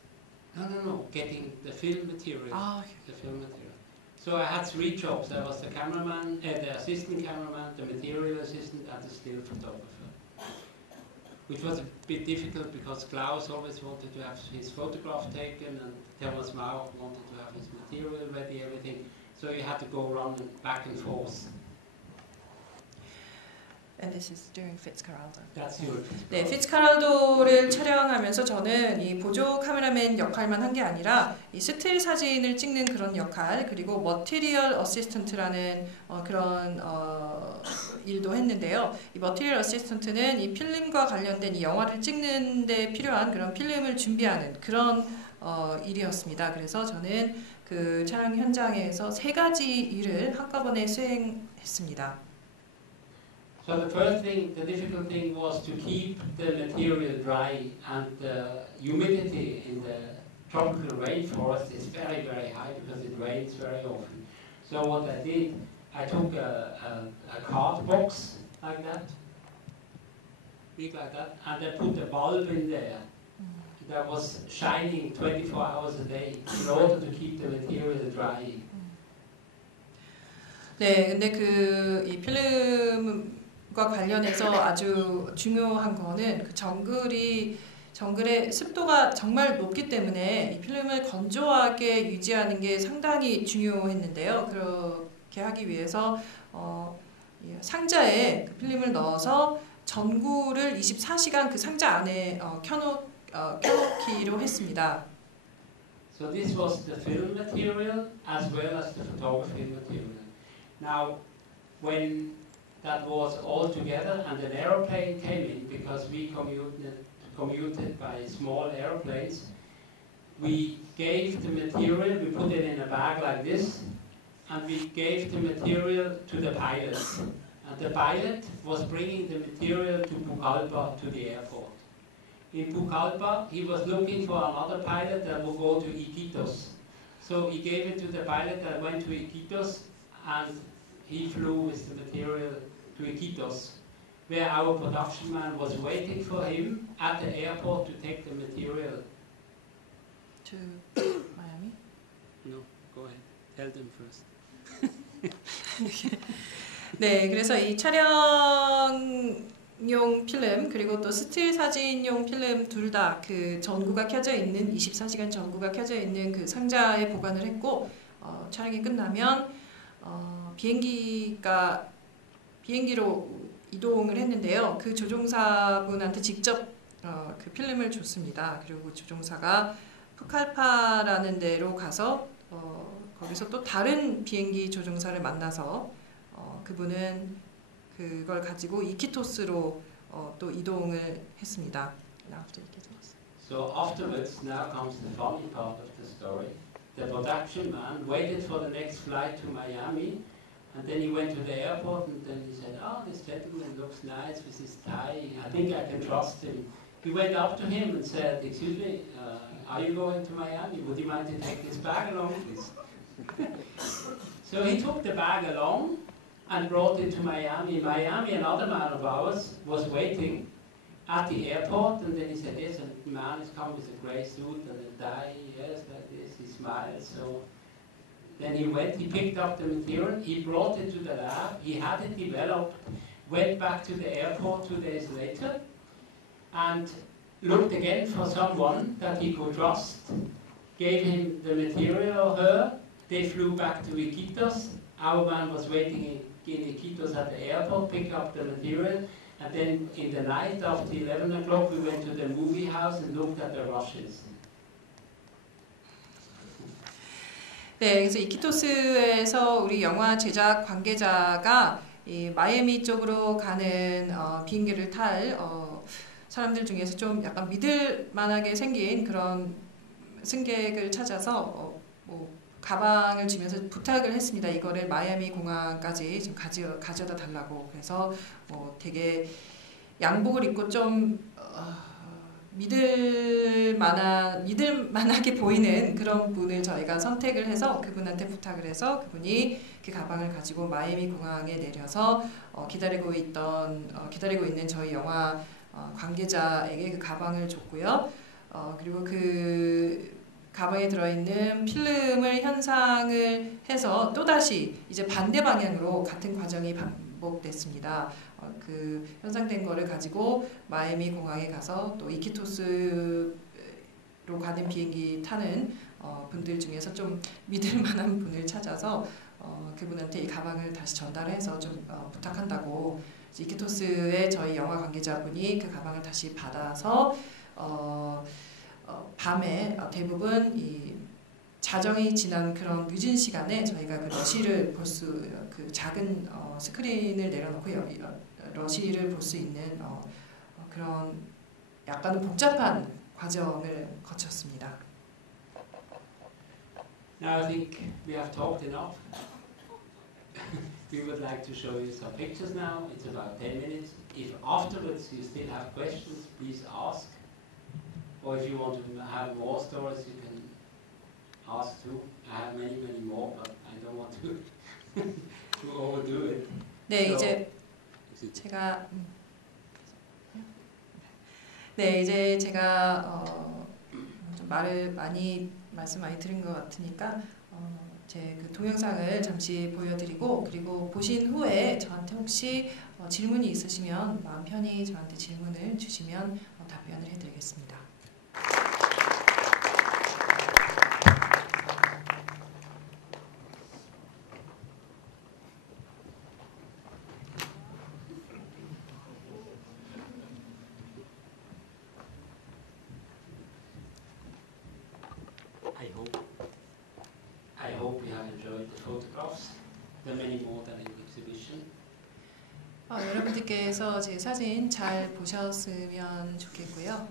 No. Getting the film material. 아, The film material. So I had 3 jobs. I was the cameraman, the assistant cameraman, the material assistant, and the still photographer. Which was a bit difficult because Klaus always wanted to have his photograph taken, and Thomas Mauch wanted to have his material ready, everything. So you had to go around and back and forth. And this is during Fitzcarraldo. That's your. 네, 피츠카랄도를 촬영하면서 저는 이 보조 카메라맨 역할만 한 게 아니라 이 스틸 사진을 찍는 그런 역할, 그리고 머티리얼 어시스턴트라는 그런 일도 했는데요. 이 머티리얼 어시스턴트는 이 필름과 관련된 이 영화를 찍는 데 필요한 그런 필름을 준비하는 그런 일이었습니다. 그래서 저는 그 촬영 현장에서 3가지 일을 한꺼번에 수행했습니다. So the first thing, the difficult thing was to keep the material dry, and the humidity in the tropical rainforest is very, very high because it rains very often. So what I did, I took a card box like that, big like that, and I put a bulb in there that was shining 24 hours a day in order to keep the material dry. 네, 근데 이 필름과 관련해서 아주 중요한 거는 그 정글의 습도가 정말 높기 때문에 이 필름을 건조하게 유지하는 게 상당히 중요했는데요. 그렇게 하기 위해서 상자에 그 필름을 넣어서 전구를 24시간 그 상자 안에 켜놓기로 했습니다. So this was the film material as well as the photography material. Now, when that was all together and an aeroplane came in, because we commuted by small airplanes, we gave the material, we put it in a bag like this, and we gave the material to the pilot. And the pilot was bringing the material to Pucallpa, to the airport. In Pucallpa, he was looking for another pilot that would go to Iquitos. So he gave it to the pilot that went to Iquitos, and he flew with the material to Iquitos, where our production man was waiting for him at the airport to take the material. To Miami? No, go ahead. Tell them first. 네, 그래서 이 촬영용 필름 그리고 또 스틸 사진용 필름 둘 다 그 전구가 켜져 있는 24시간 전구가 켜져 있는 그 상자에 보관을 했고 촬영이 끝나면 비행기로 이동을 했는데요. 그 조종사분한테 직접 그 필름을 줬습니다. 그리고 조종사가 푸칼파라는 데로 가서 거기서 또 다른 비행기 조종사를 만나서 그분은 그걸 가지고 이키토스로 또 이동을 했습니다. So afterwards, now comes the funny part of the story. The production man waited for the next flight to Miami, and then he went to the airport, and then he said, "Oh, this gentleman looks nice with his tie. I think I can trust him." He went up to him and said, "Excuse me, are you going to Miami? Would you mind to take this bag along, please?" So he took the bag along and brought it to Miami. In Miami, another man of ours was waiting at the airport, and then he said, "Yes, a man has come with a grey suit and a tie, yes, like this." He smiled. So then he went, he picked up the material, he brought it to the lab, he had it developed, went back to the airport 2 days later, and looked again for someone that he could trust, gave him the material or her, they flew back to Iquitos, our man was waiting in Iquitos at the airport, picked up the material, and then in the night after 11 o'clock we went to the movie house and looked at the rushes. 네, 그래서 이키토스에서 우리 영화 제작 관계자가 이 마이애미 쪽으로 가는 비행기를 탈 사람들 중에서 좀 약간 믿을 만하게 생긴 그런 승객을 찾아서 가방을 주면서 부탁을 했습니다. 이거를 마이애미 공항까지 좀 가져다 달라고. 그래서 되게 양복을 입고 좀 믿을 만하게 보이는 그런 분을 저희가 선택을 해서 그분한테 부탁을 해서 그분이 그 가방을 가지고 마이애미 공항에 내려서 기다리고 있는 저희 영화 관계자에게 그 가방을 줬고요. 그리고 그 가방에 들어있는 필름을 현상을 해서 또다시 이제 반대 방향으로 같은 과정이 반복됐습니다. 그 현상된 거를 가지고 마이애미 공항에 가서 또 이키토스로 가는 비행기 타는 분들 중에서 좀 믿을 만한 분을 찾아서 그분한테 이 가방을 다시 전달해서 좀 부탁한다고 이키토스의 저희 영화 관계자분이 그 가방을 다시 받아서 밤에 대부분 이 자정이 지난 그런 늦은 시간에 저희가 그 러시를 볼 수 그 작은 스크린을 내려놓고 러시를 볼 수 있는 그런 약간은 복잡한 과정을 거쳤습니다. Now I think we have talked enough. We would like to show you some pictures now. It's about 10 minutes. If afterwards you still have questions, please ask. Or if you want to have more stories, you can ask too. I have many, many more, but I don't want to to overdo it. 네, So, 이제 제가 네, 이제 제가 좀 말씀 많이 들은 것 같으니까 제 그 동영상을 잠시 보여드리고 그리고 보신 후에 저한테 혹시 질문이 있으시면 마음 편히 저한테 질문을 주시면 답변을 해드리겠습니다. I hope you have enjoyed the photographs. There are many more than in the exhibition. 여러분들께서 제 사진 잘 보셨으면 좋겠고요.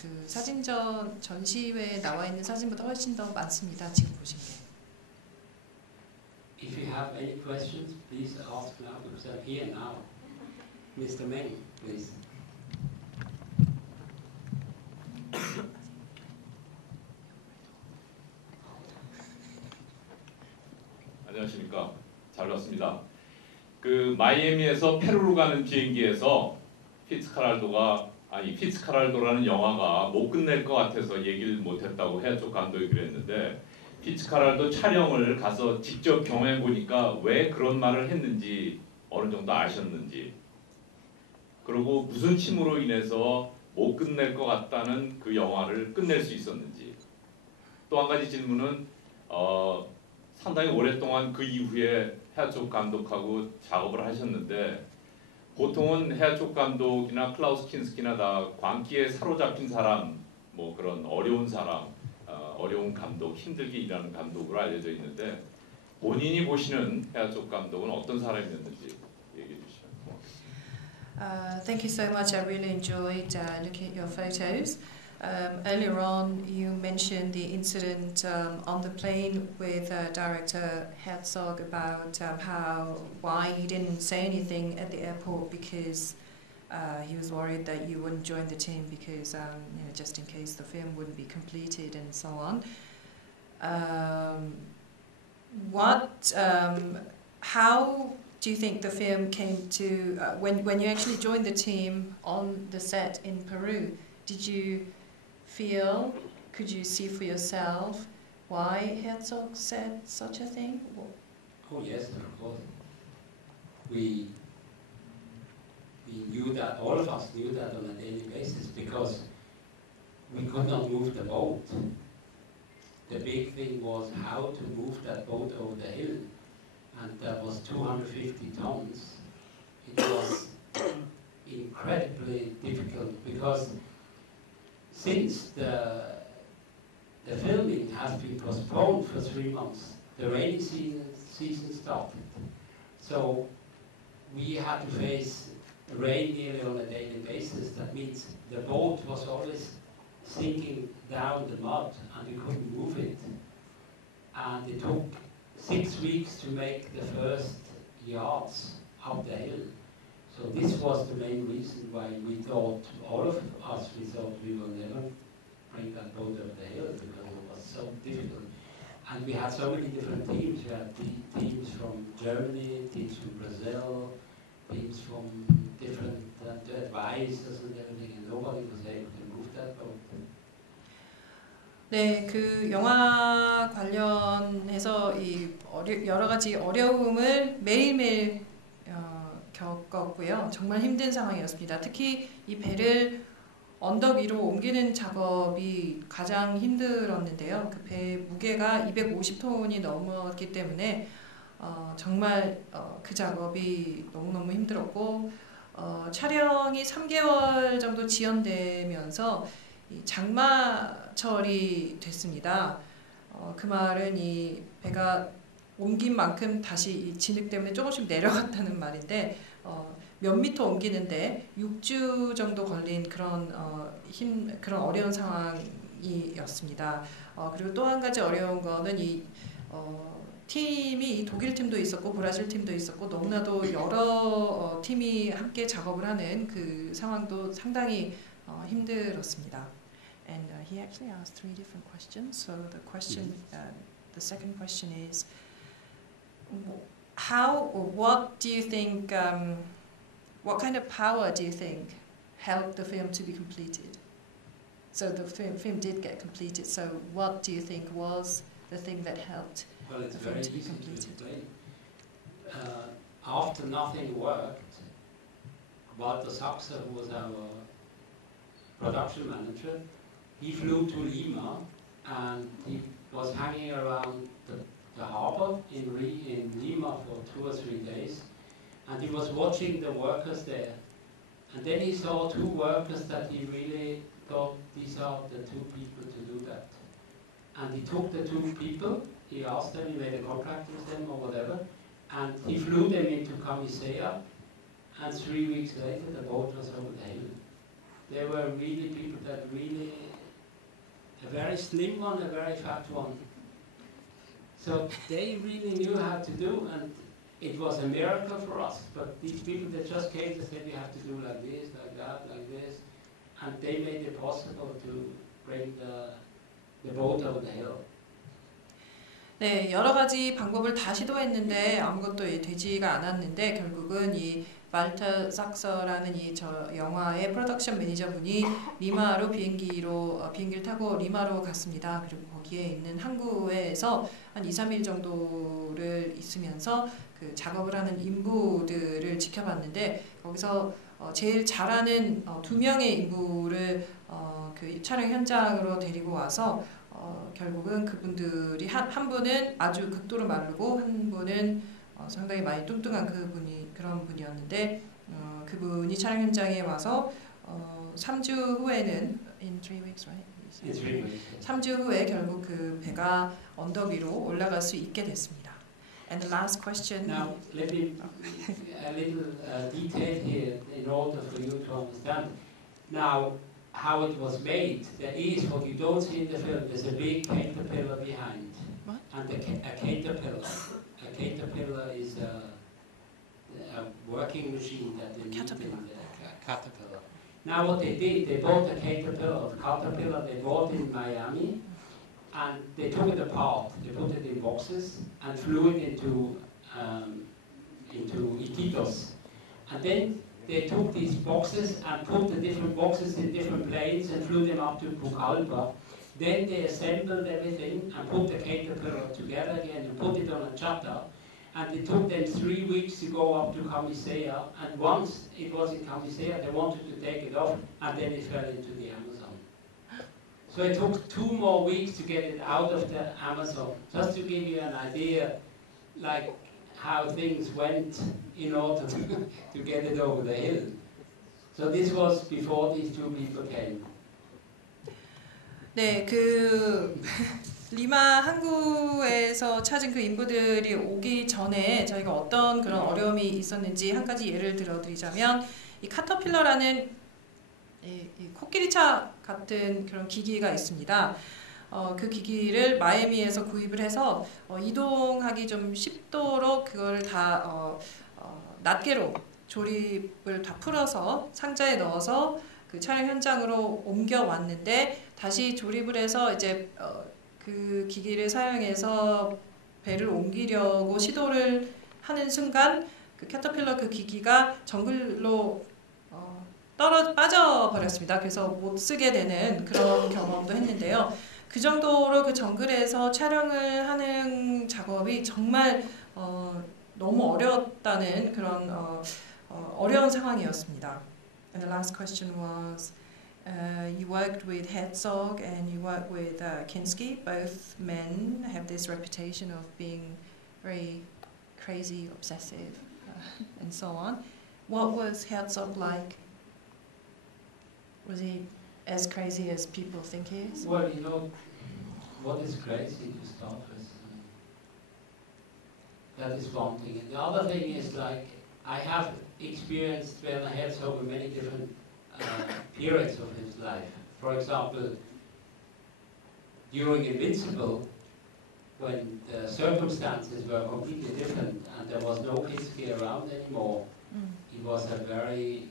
그 사진전 전시회에 나와 있는 사진보다 훨씬 더 많습니다. 지금 보신 게. If you have any questions, please ask now because I'm here now. Mr. Meng, please. 안녕하십니까. 잘 봤습니다. 그 마이애미에서 페루로 가는 비행기에서 피츠카랄도라는 영화가 못 끝낼 것 같아서 얘기를 못했다고 해야 쪽 감독이 그랬는데 피츠카랄도 촬영을 가서 직접 경험해 보니까 왜 그런 말을 했는지 어느 정도 아셨는지 그리고 무슨 침으로 인해서 못 끝낼 것 같다는 그 영화를 끝낼 수 있었는지 또 한 가지 질문은 상당히 오랫동안 그 이후에 헤르초그 감독하고 작업을 하셨는데 보통은 헤르초그 감독이나 클라우스 킨스키나 다 광기에 사로잡힌 사람, 뭐 그런 어려운 사람, 어려운 감독, 힘들게 일하는 감독으로 알려져 있는데 본인이 보시는 헤르초그 감독은 어떤 사람이었는지 얘기해 주시면 고맙겠습니다. Thank you so much. I really enjoyed looking at your photos. Earlier on, you mentioned the incident on the plane with director Herzog about why he didn't say anything at the airport because he was worried that you wouldn't join the team because just in case the film wouldn't be completed and so on. How do you think the film came to when you actually joined the team on the set in Peru? Did you feel, could you see for yourself why Herzog said such a thing? Oh yes, of course. We knew that, all of us knew that on a daily basis because we could not move the boat. The big thing was how to move that boat over the hill, and that was 250 tons. It was incredibly difficult because since the filming has been postponed for 3 months, the rainy season started. So we had to face rain nearly on a daily basis. That means the boat was always sinking down the mud and we couldn't move it. And it took 6 weeks to make the first yards up the hill. So this was the main reason why we thought, all of us, we thought we will never bring that boat over the hill because it was so difficult. And we had so many different teams. We had teams from Germany, teams from Brazil, teams from different advisors and everything, and nobody was able to move that boat. 네, 그 영화 관련해서 여러 가지 어려움을 매일매일 겪었고요. 정말 힘든 상황이었습니다. 특히 이 배를 언덕 위로 옮기는 작업이 가장 힘들었는데요. 그 배 무게가 250톤이 넘었기 때문에 정말 그 작업이 너무너무 힘들었고 촬영이 3개월 정도 지연되면서 이 장마철이 됐습니다. 그 말은 이 배가 옮긴 만큼 다시 이 진흙 때문에 조금씩 내려갔다는 말인데 몇 미터 옮기는데 6주 정도 걸린 그런 어려운 상황이었습니다. 그리고 또 한 가지 어려운 거는 팀이 독일 팀도 있었고 브라질 팀도 있었고 너무나도 여러 팀이 함께 작업을 하는 그 상황도 상당히 힘들었습니다. And he actually asked 3 different questions. So the second question is, what do you think? What kind of power do you think helped the film to be completed? So the film did get completed. So what do you think was the thing that helped? Well, it's the film very to be easy to completed? explain. After nothing worked, Walter Sachse, who was our production manager, he flew to Lima and he was hanging around the harbor in Lima for 2 or 3 days, and he was watching the workers there. And then he saw 2 workers that he really thought these are the 2 people to do that. And he took the 2 people, he asked them, he made a contract with them or whatever, and he flew them into Camisea, and 3 weeks later the boat was over the hill. They were really people that really, a very slim one, a very fat one. So they really knew how to do, and it was a miracle for us. But these people that just came to say we have to do like this, like that, like this, and they made it possible to bring the boat over the hill. 네, 여러 가지 방법을 다 시도했는데 아무것도 되지가 않았는데 결국은 이 말터 삭서라는 영화의 프로덕션 매니저분이 리마로 비행기를 타고 리마로 갔습니다. 그리고 거기에 있는 항구에서 한 2-3일 정도를 있으면서 그 작업을 하는 인부들을 지켜봤는데 거기서 제일 잘하는 2명의 인부를 그 촬영 현장으로 데리고 와서 결국은 그분들이 한 분은 아주 극도로 마르고 한 분은 상당히 많이 뚱뚱한 그런 분이었는데 그분이 촬영 현장에 와서 3주 후에는 in 3 weeks, right? In 3 weeks. 3주 후에 결국 그 배가 언덕 위로 올라갈 수 있게 됐습니다. And the last question. Now, let me a little detail here in order for you to understand. Now, how it was made. There is what you don't see in the film. There's a big caterpillar behind, What? and a caterpillar. A caterpillar is a working machine that they meet in the caterpillar. Now, what they did, they bought a caterpillar. They bought in Miami, and they took it apart. They put it in boxes and flew it into Iquitos, and then they took these boxes and put the different boxes in different planes and flew them up to Pucallpa. Then they assembled everything and put the caterpillar together again and put it on a chopper. And it took them 3 weeks to go up to Camisea. And once it was in Camisea, they wanted to take it off, and then it fell into the Amazon. So it took 2 more weeks to get it out of the Amazon. Just to give you an idea, like how things went in order to get it over the hill. So this was before these 2 people came. 네, 그 리마 항구에서 찾은 그 인부들이 오기 전에 저희가 어떤 그런 어려움이 있었는지 한 가지 예를 들어드리자면 이 카터필러라는 이 코끼리차 같은 그런 기기가 있습니다. 그 기기를 마이애미에서 구입을 해서 이동하기 좀 쉽도록 그걸 다 낱개로 조립을 다 풀어서 상자에 넣어서 그 촬영 현장으로 옮겨 왔는데 다시 조립을 해서 이제 그 기기를 사용해서 배를 옮기려고 시도를 하는 순간 그 캐터필러 그 기기가 정글로 빠져버렸습니다. 그래서 못 쓰게 되는 그런 경험도 했는데요. 그 정도로 그 정글에서 촬영을 하는 작업이 정말 너무 어려웠다는 그런 어려운 상황이었습니다. And the last question was, you worked with Herzog and you worked with Kinski. Both men have this reputation of being very crazy, obsessive, and so on. What was Herzog like? Was he as crazy as people think he is? Well, you know, what is crazy to start with? That is one thing. And the other thing is, like, I have experienced Werner Herzog in many different periods of his life. For example, during Invincible, when the circumstances were completely different and there was no Kinski around anymore, he was a very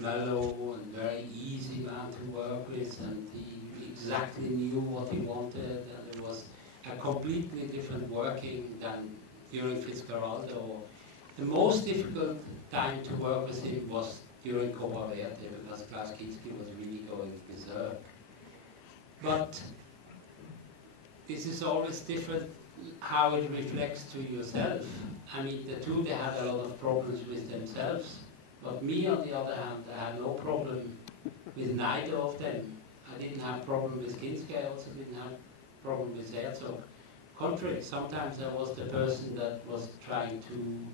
mellow and very easy man to work with, and he exactly knew what he wanted, and it was a completely different working than during Fitzcarraldo. The most difficult time to work with him was during Copa Verde, because Klaus Kinski was really going berserk. But this is always different how it reflects to yourself. I mean, the two, they had a lot of problems with themselves, but me, on the other hand, I had no problem with neither of them. I didn't have problem with Kinski, I also didn't have problem with Herzog. Contrary, sometimes I was the person that was trying to...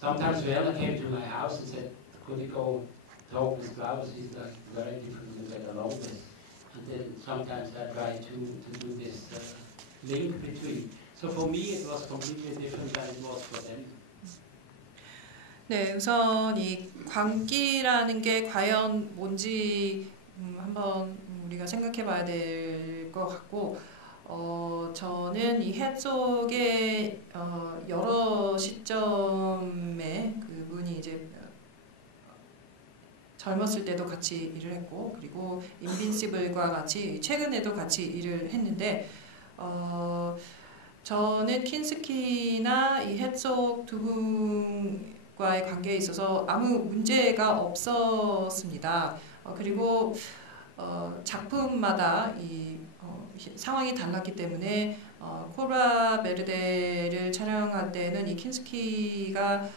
Sometimes Werner came to my house and said, could you go talk with Klaus? He's like very difficult to get along with. And then sometimes I tried to do this link between. So for me it was completely different than it was for them. 네, 우선 이 광기라는 게 과연 뭔지 한번 우리가 생각해 봐야 될 것 같고, 저는 이 헤rzog의 여러 시점에 그분이 이제 젊었을 때도 같이 일을 했고, 그리고 인빈시블과 같이 최근에도 같이 일을 했는데, 저는 킨스키나 이 헤rzog 두 분과의 관계에 있어서 아무 문제가 없었습니다. 그리고 작품마다 이 상황이 달랐기 때문에 코바 베르데를 촬영할 때는 이 킨스키가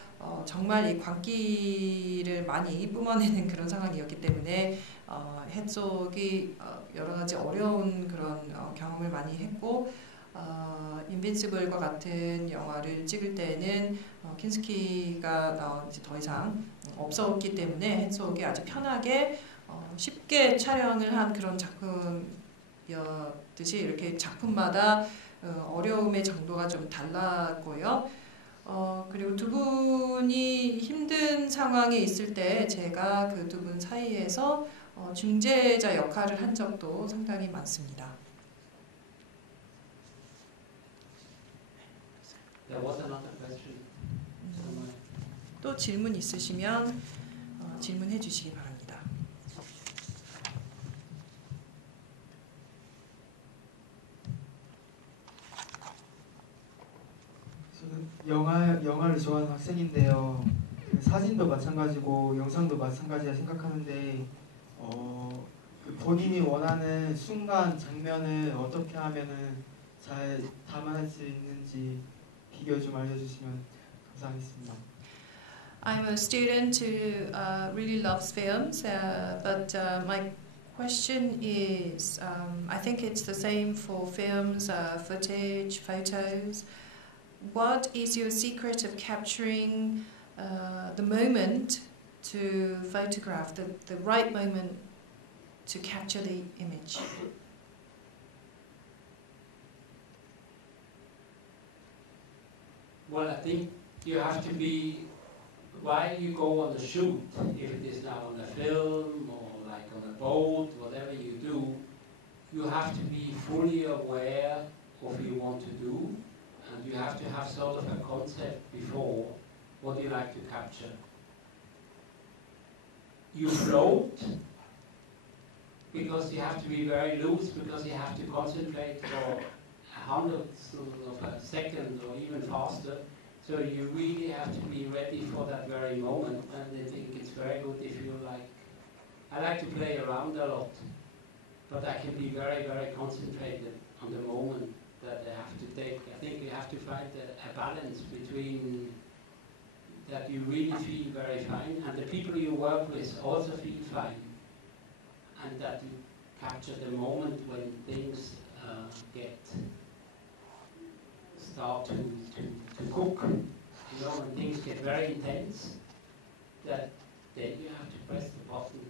정말 이 광기를 많이 뿜어내는 그런 상황이었기 때문에 헤rzog이 여러 가지 어려운 그런 경험을 많이 했고, 인빈시블과 같은 영화를 찍을 때는 킨스키가 이제 더 이상 없었기 때문에 헤rzog이 아주 편하게 쉽게 촬영을 한 그런 작품이었듯이 이렇게 작품마다 어려움의 정도가 좀 달랐고요. 그리고 두 분이 힘든 상황에 있을 때 제가 그 두 분 사이에서 중재자 역할을 한 적도 상당히 많습니다. There was another question. 또 질문 있으시면 질문해 주시기 바랍니다. 저는 영화를 좋아하는 학생인데요. 사진도 마찬가지고 영상도 마찬가지라 생각하는데 본인이 원하는 순간 장면을 어떻게 하면은 잘 담아낼 수 있는지 비결 좀 알려주시면 감사하겠습니다. I'm a student who really loves films, but my question is, I think it's the same for films, footage, photos. What is your secret of capturing the moment to photograph, the right moment to capture the image? Well, I think you have to be, while you go on the shoot, if it is now on a film or like on a boat, whatever you do, you have to be fully aware of what you want to do, and you have to have sort of a concept before what you like to capture. You float, because you have to be very loose, because you have to concentrate for hundredths of a second or even faster. So you really have to be ready for that very moment, and I think it's very good if you like... I like to play around a lot, but I can be very, very concentrated on the moment that I have to take. I think you have to find a balance between that you really feel very fine and the people you work with also feel fine, and that you capture the moment when things start to cook, you know, when things get very intense, that then you have to press the button.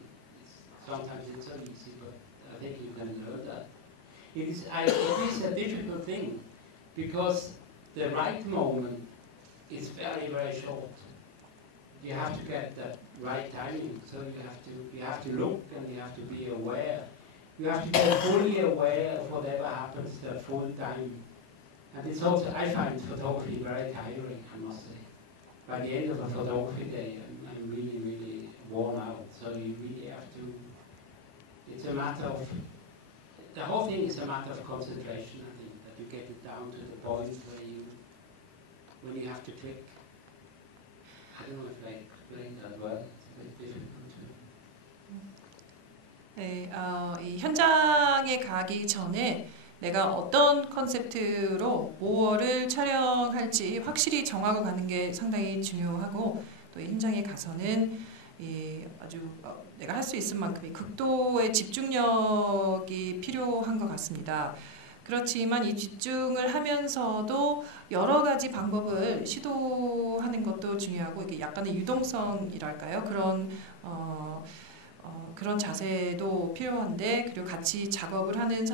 Sometimes it's so easy, but I think you can learn that. It is a difficult thing, because the right moment is very, very short. You have to get that right timing, so you have to look and you have to be aware. You have to be fully aware of whatever happens the full time. And it's also, I find photography very tiring, I must say. By the end of a photography day, I'm really, really worn out. So you really have to, it's a matter of, the whole thing is a matter of concentration, I think, that you get it down to the point when you have to click. I don't know if I explained that well. It's a bit difficult to. 네, 이 현장에 가기 전에 내가 어떤 컨셉트로 뭐를 촬영할지 확실히 정하고 가는 게 상당히 중요하고, 또 현장에 가서는 이 아주 내가 할 수 있을 만큼의 극도의 집중력이 필요한 것 같습니다. 그렇지만 이 집중을 하면서도 여러 가지 방법을 시도하는 것도 중요하고, 이게 약간의 유동성이랄까요? 그런 자세도 필요한데, 그리고 같이 작업을 하는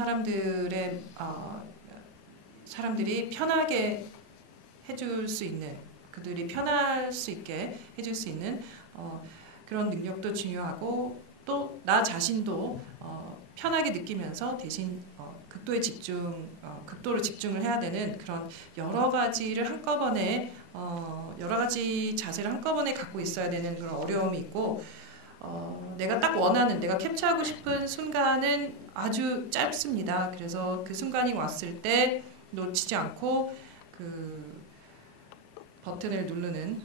사람들이 편하게 해줄 수 있는, 그들이 편할 수 있게 해줄 수 있는 그런 능력도 중요하고, 또 나 자신도 편하게 느끼면서 대신 극도로 집중을 해야 되는 그런 여러 가지를 한꺼번에 여러 가지 자세를 한꺼번에 갖고 있어야 되는 그런 어려움이 있고, 내가 딱 원하는, 내가 캡처하고 싶은 순간은 아주 짧습니다. 그래서 그 순간이 왔을 때 놓치지 않고 그 버튼을 누르는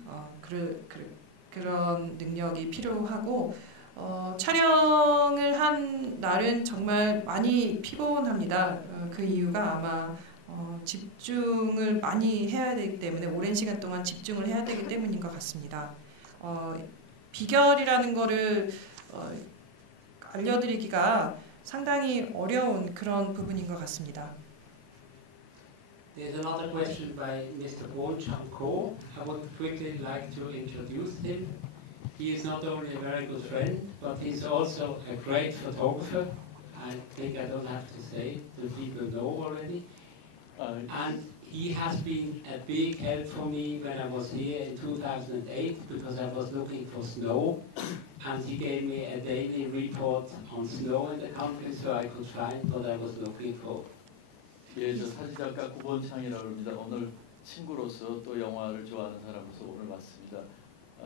그런 능력이 필요하고, 촬영을 한 날은 정말 많이 피곤합니다. 그 이유가 아마 집중을 많이 해야 되기 때문에, 오랜 시간 동안 집중을 해야 되기 때문인 것 같습니다. 비결이라는 거를 알려드리기가 상당히 어려운 그런 부분인 것 같습니다. There's another question by Mr. Bon Chanko. I would quickly like to introduce him. He is not only a very good friend, but he's also a great photographer. I think I don't have to say, the people know already. And he has been a big help for me when I was here in 2008, because I was looking for snow, and he gave me a daily report on snow in the country, so I could find what I was looking for. 예, 저 사진작가 구본창이라고 합니다. 오늘 친구로서 또 영화를 좋아하는 사람으로서 오늘 왔습니다.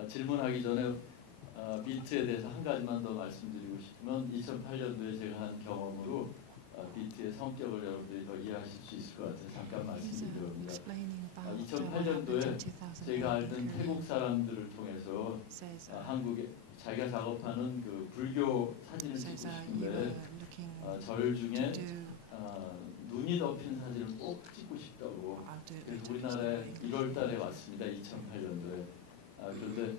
질문하기 전에 비트에 대해서 한 가지만 더 말씀드리고 싶으면, 2008년도에 제가 한 경험으로 비트의 성격을 여러분들이 더 이해하실 수 있을 것 같아서 잠깐 말씀드립니다. 2008년도에 제가 알던 태국 사람들을 통해서 한국에 자기가 작업하는 그 불교 사진을 찍고 싶은데, 절 중에 눈이 덮인 사진을 꼭 찍고 싶다고. 그래서 우리나라에 1월 달에 왔습니다. 2008년도에. 그런데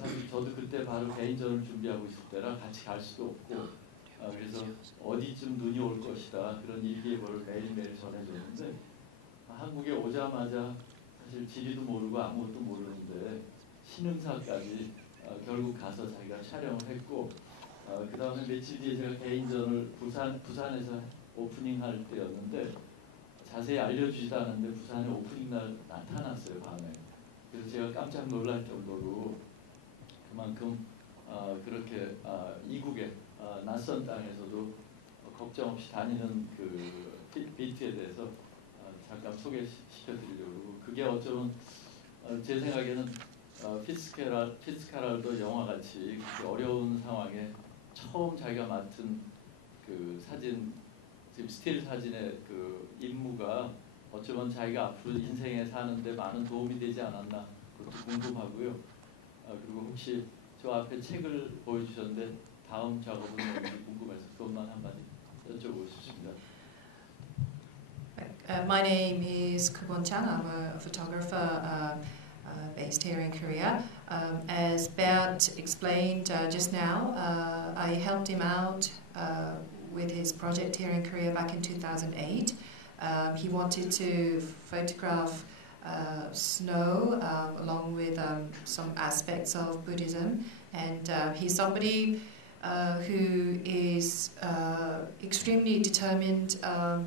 사실 저도 그때 바로 개인전을 준비하고 있을 때라 같이 갈 수도 없고, 그래서 어디쯤 눈이 올 것이다, 그런 일기예보를 매일매일 전해줬는데, 한국에 오자마자 사실 지리도 모르고 아무것도 모르는데 신흥사까지 결국 가서 자기가 촬영을 했고, 그 다음에 며칠 뒤에 제가 개인전을 부산에서 오프닝할 때였는데, 자세히 알려주지도 않았는데 부산에 오프닝 날 나타났어요, 밤에. 그래서 제가 깜짝 놀랄 정도로 그만큼 그렇게 이국에 낯선 땅에서도 걱정 없이 다니는 그 비트에 대해서 잠깐 소개시켜드리려고. 그게 어쩌면 제 생각에는 피츠카랄도 영화같이 어려운 상황에 처음 자기가 맡은 그 사진, 지금 스틸 사진의 그 임무가 어쩌면 자기가 앞으로 인생에 사는데 많은 도움이 되지 않았나, 그것도 궁금하고요. 그리고 혹시 저 앞에 책을 보여주셨는데 다음 작업은 뭔지 궁금해서 그것만 한마디 여쭤보고 싶습니다. My name is Kwon Chang. I'm a photographer based here in Korea. As Bert explained just now, I helped him out with his project here in Korea back in 2008. He wanted to photograph snow along with some aspects of Buddhism, and he's somebody who is extremely determined.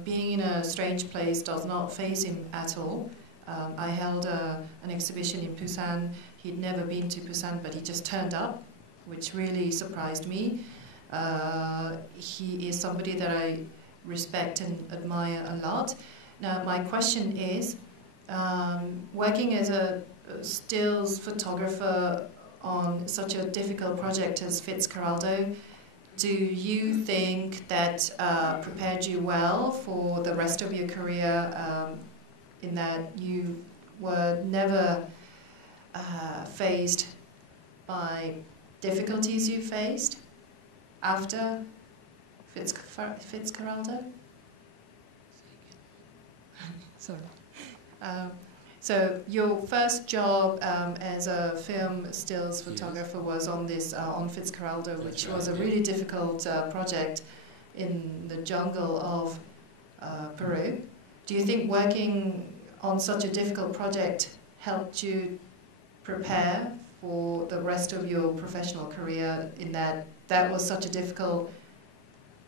Being in a strange place does not faze him at all. I held an exhibition in Busan. He'd never been to Busan, but he just turned up, which really surprised me. He is somebody that I respect and admire a lot. Now, my question is, working as a stills photographer on such a difficult project as Fitzcarraldo, do you think that prepared you well for the rest of your career, in that you were never fazed by difficulties you faced after Fitzcarraldo? Sorry. So your first job as a film stills photographer was on this on Fitzcarraldo, which was a really difficult project in the jungle of Peru. Do you think working on such a difficult project helped you prepare for the rest of your professional career, in that that was such a difficult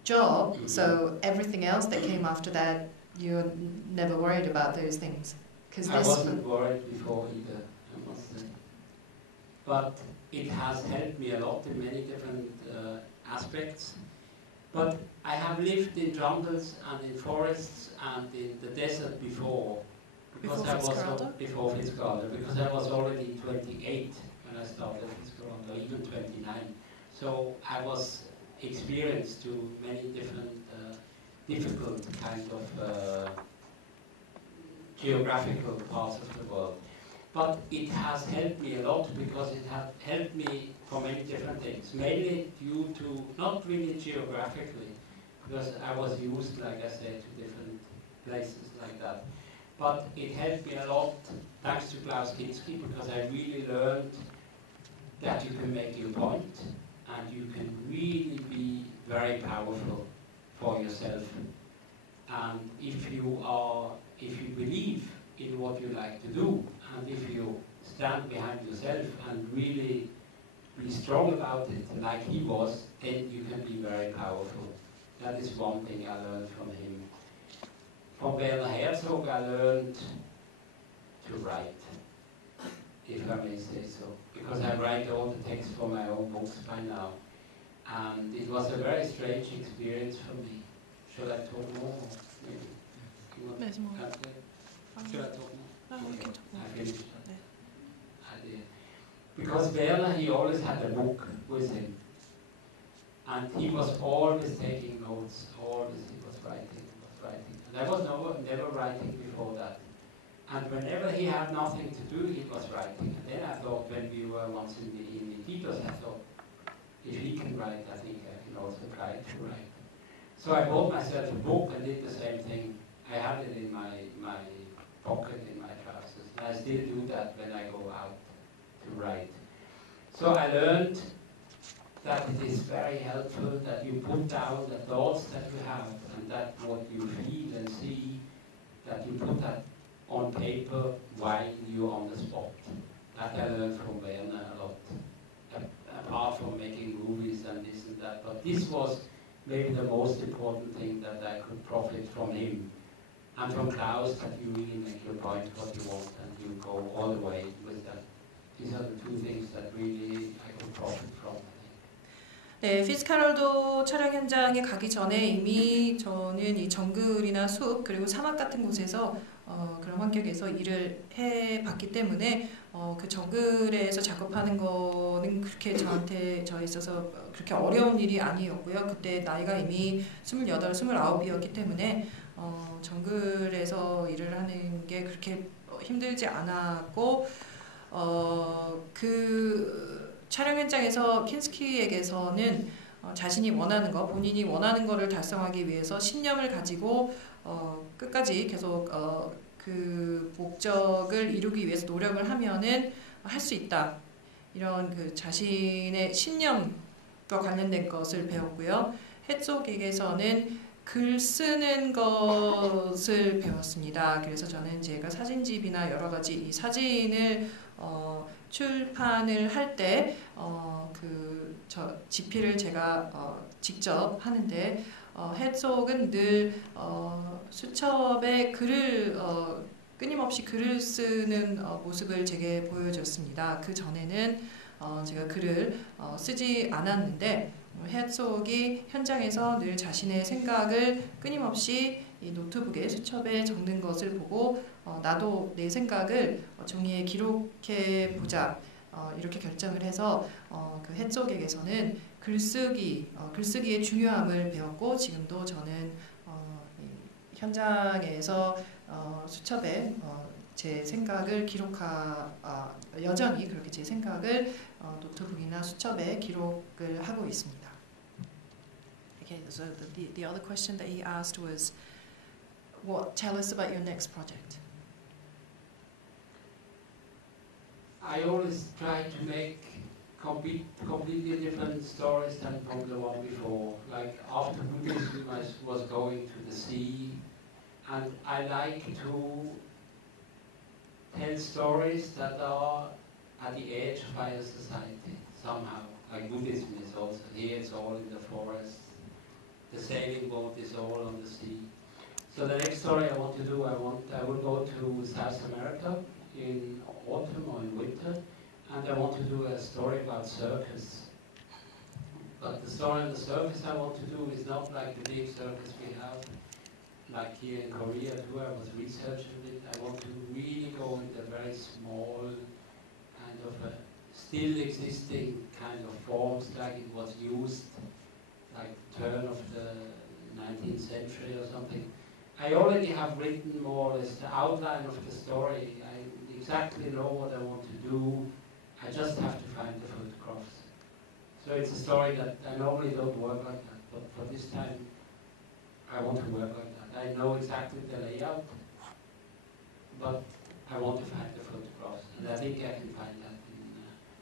job, so everything else that came after that, you're never worried about those things? I wasn't worried before either, I must say. But it has helped me a lot in many different aspects. But I have lived in jungles and in forests and in the desert before. Because I was before Fitzcarraldo, because I was already 28 when I started Fitzcarraldo, even 29. So I was experienced to many different difficult kind of geographical parts of the world. But it has helped me a lot because it has helped me for many different things, mainly due to, not really geographically, because I was used, like I said, to different places like that. But it helped me a lot, thanks to Klaus Kinski, because I really learned that you can make your point and you can really be very powerful for yourself. And if you believe in what you like to do, and if you stand behind yourself and really be strong about it, like he was, then you can be very powerful. That is one thing I learned from him. From Werner Herzog, I learned to write, if I may say so, because I write all the text for my own books by now. And it was a very strange experience for me. Should I talk more? Maybe. You want to answer? Should I talk more? No, we can talk more. I finished. I did. Because Werner, he always had a book with him. And he was always taking notes, always he was writing. And I was never writing before that. And whenever he had nothing to do, he was writing. And then I thought, when we were once in the Iquitos, I thought, if he can write, I think I can also try to write. So I bought myself a book and did the same thing. I had it in my pocket, in my trousers. And I still do that when I go out to write. So I learned that it is very helpful that you put down the thoughts that you have, and that what you feel and see, that you put that on paper while you're on the spot. That I learned from Werner a lot. Apart from making movies and this and that, but this was maybe the most important thing that I could profit from him. And from Klaus, that you really make your point what you want and you go all the way with that. These are the two things that really I could profit from. 네, 피츠카럴도 촬영 현장에 가기 전에 이미 저는 이 정글이나 숲 그리고 사막 같은 곳에서 그런 환경에서 일을 해봤기 때문에 그 정글에서 작업하는 거는 그렇게 저에 있어서 그렇게 어려운 일이 아니었고요. 그때 나이가 이미 28, 29이었기 때문에 정글에서 일을 하는 게 그렇게 힘들지 않았고 그 촬영 현장에서 킨스키에게서는 자신이 원하는 거, 본인이 원하는 거를 달성하기 위해서 신념을 가지고 끝까지 계속 그 목적을 이루기 위해서 노력을 하면은 할 수 있다. 이런 그 자신의 신념과 관련된 것을 배웠고요. 해쪽에게서는 글 쓰는 것을 배웠습니다. 그래서 저는 제가 사진집이나 여러 가지 이 사진을 출판을 할 때 집필을 제가 직접 하는데 해쪽은 늘 수첩에 글을 끊임없이 글을 쓰는 모습을 제게 보여줬습니다. 그 전에는 제가 글을 쓰지 않았는데 해쪽이 현장에서 늘 자신의 생각을 끊임없이 이 노트북에 수첩에 적는 것을 보고 나도 내 생각을 종이에 기록해 보자 이렇게 결정을 해서 그 해쪽에게서는 글쓰기의 중요함을 배웠고 지금도 저는 현장에서 수첩에 제 생각을 여전히 그렇게 제 생각을 노트북이나 수첩에 기록을 하고 있습니다. Okay, so the other question that he asked was, tell us about your next project. I always try to make completely different stories than from the one before. Like after Buddhism, I was going to the sea, and I like to tell stories that are at the edge of our society somehow. Like Buddhism is also here; it's all in the forest. The sailing boat is all on the sea. So the next story I want to do, I will go to South America in autumn or in winter, and I want to do a story about circus. But the story on the circus I want to do is not like the big circus we have, like here in Korea too. I was researching it. I want to really go in the very small, kind of still existing kind of forms, like it was used, like turn of the 19th century or something. I already have written more or less the outline of the story. I exactly know what I want to do. I just have to find the photographs. So it's a story that I normally don't work like that, but for this time I want to work like that. I know exactly the layout, but I want to find the photographs, and I think I can find that.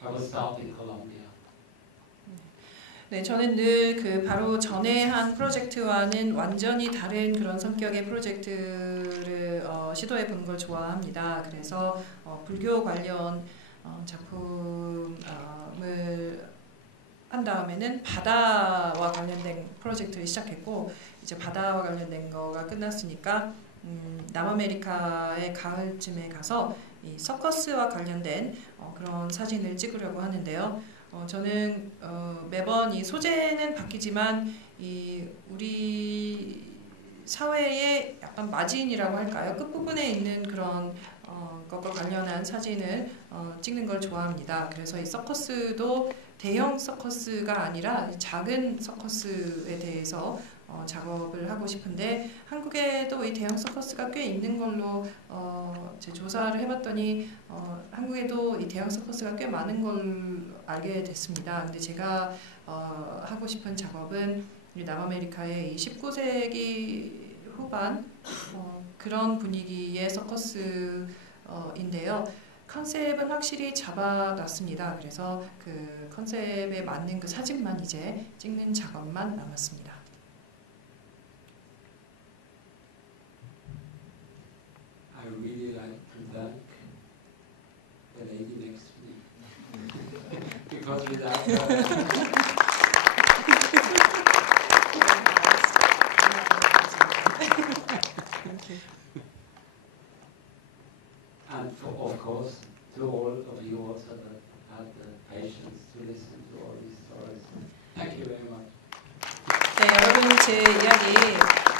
I will start in Colombia. 네, 저는 늘 그 바로 전에 한 프로젝트와는 완전히 다른 그런 성격의 프로젝트를 시도해 보는 걸 좋아합니다. 그래서 불교 관련 작품을 한 다음에는 바다와 관련된 프로젝트를 시작했고 이제 바다와 관련된 거가 끝났으니까 남아메리카의 가을쯤에 가서 이 서커스와 관련된 그런 사진을 찍으려고 하는데요. 저는 매번 이 소재는 바뀌지만 이 우리 사회의 약간 마진이라고 할까요? 끝부분에 있는 그런 것과 관련한 사진을 찍는 걸 좋아합니다. 그래서 이 서커스도 대형 서커스가 아니라 작은 서커스에 대해서 작업을 하고 싶은데 한국에도 이 대형 서커스가 꽤 있는 걸로 제 조사를 해봤더니 한국에도 이 대형 서커스가 꽤 많은 걸 알게 됐습니다. 근데 제가 하고 싶은 작업은 남아메리카의 이 19세기 후반 그런 분위기의 서커스인데요. 컨셉은 확실히 잡아놨습니다. 그래서 그 컨셉에 맞는 그 사진만 이제 찍는 작업만 남았습니다. I really like to thank the lady next to me because without her, and of course to all of you also that had the patience to listen to all these stories. Thank you very much. 네, 여러분 제 이야기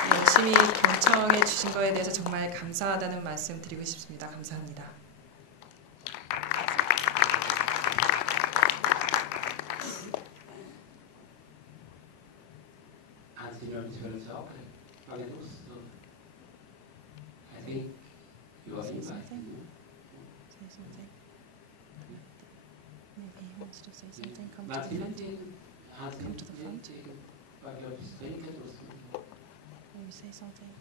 열심히 경청해 주신 거에 대해서 정말 감사하다는 말씀 드리고 싶습니다. 감사합니다. I think you are invited. Maybe he wants to say something. Martin, Come to the front. Will you say something?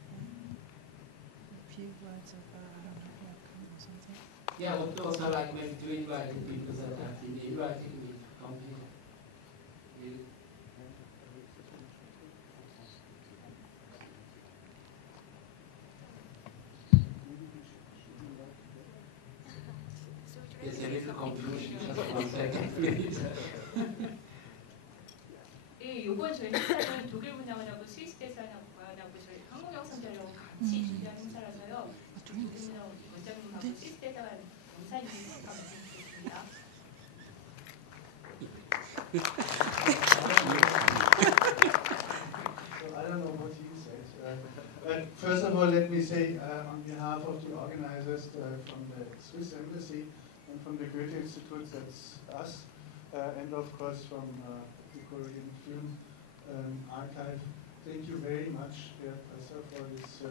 A few words of welcome or something? Yeah, I would also like maybe to invite the people that have been inviting me to come here. There's a little confusion, just 1 second, please. 예, 이번 저희 행사는 독일 문화원하고 스위스 대사관하고 저희 한국 영상자료하고 같이 준비한 행사라서요. 독일 문화원 원장님하고 스위스 대사관 영사님이 함께 말씀드리겠습니다. I don't know what he says. But first of all, let me say on behalf of the organizers from the Swiss Embassy and from the Goethe Institute, that's us, and of course from the Korean Film Archive. Thank you very much, Professor, for this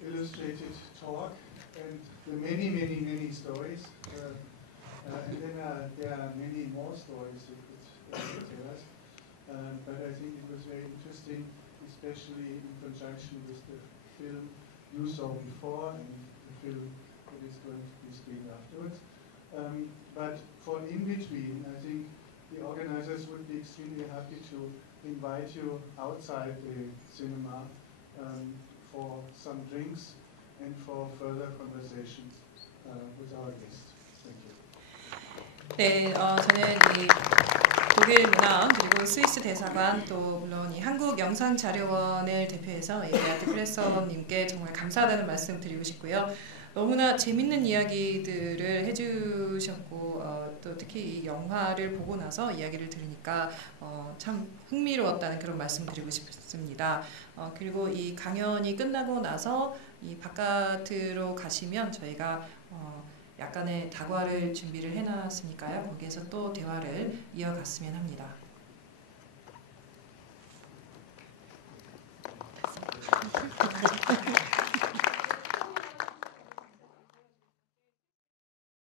illustrated talk and the many, many, many stories. And then there are many more stories you could tell us. But I think it was very interesting, especially in conjunction with the film you saw before and the film that is going to be screened afterwards. But for in between, I think the organizers would be extremely happy to invite you outside the cinema for some drinks and for further conversations with our guests. Thank you. 네, 저는 이 독일 문화원 그리고 스위스 대사관 또 물론 이 한국 영상자료원을 대표해서 베아트 클레서님께 정말 감사하다는 말씀 드리고 싶고요. 너무나 재밌는 이야기들을 해주셨고 또 특히 이 영화를 보고 나서 이야기를 들으니까 참 흥미로웠다는 그런 말씀 드리고 싶습니다. 그리고 이 강연이 끝나고 나서 이 바깥으로 가시면 저희가 약간의 다과를 준비를 해놨으니까요. 거기에서 또 대화를 이어갔으면 합니다.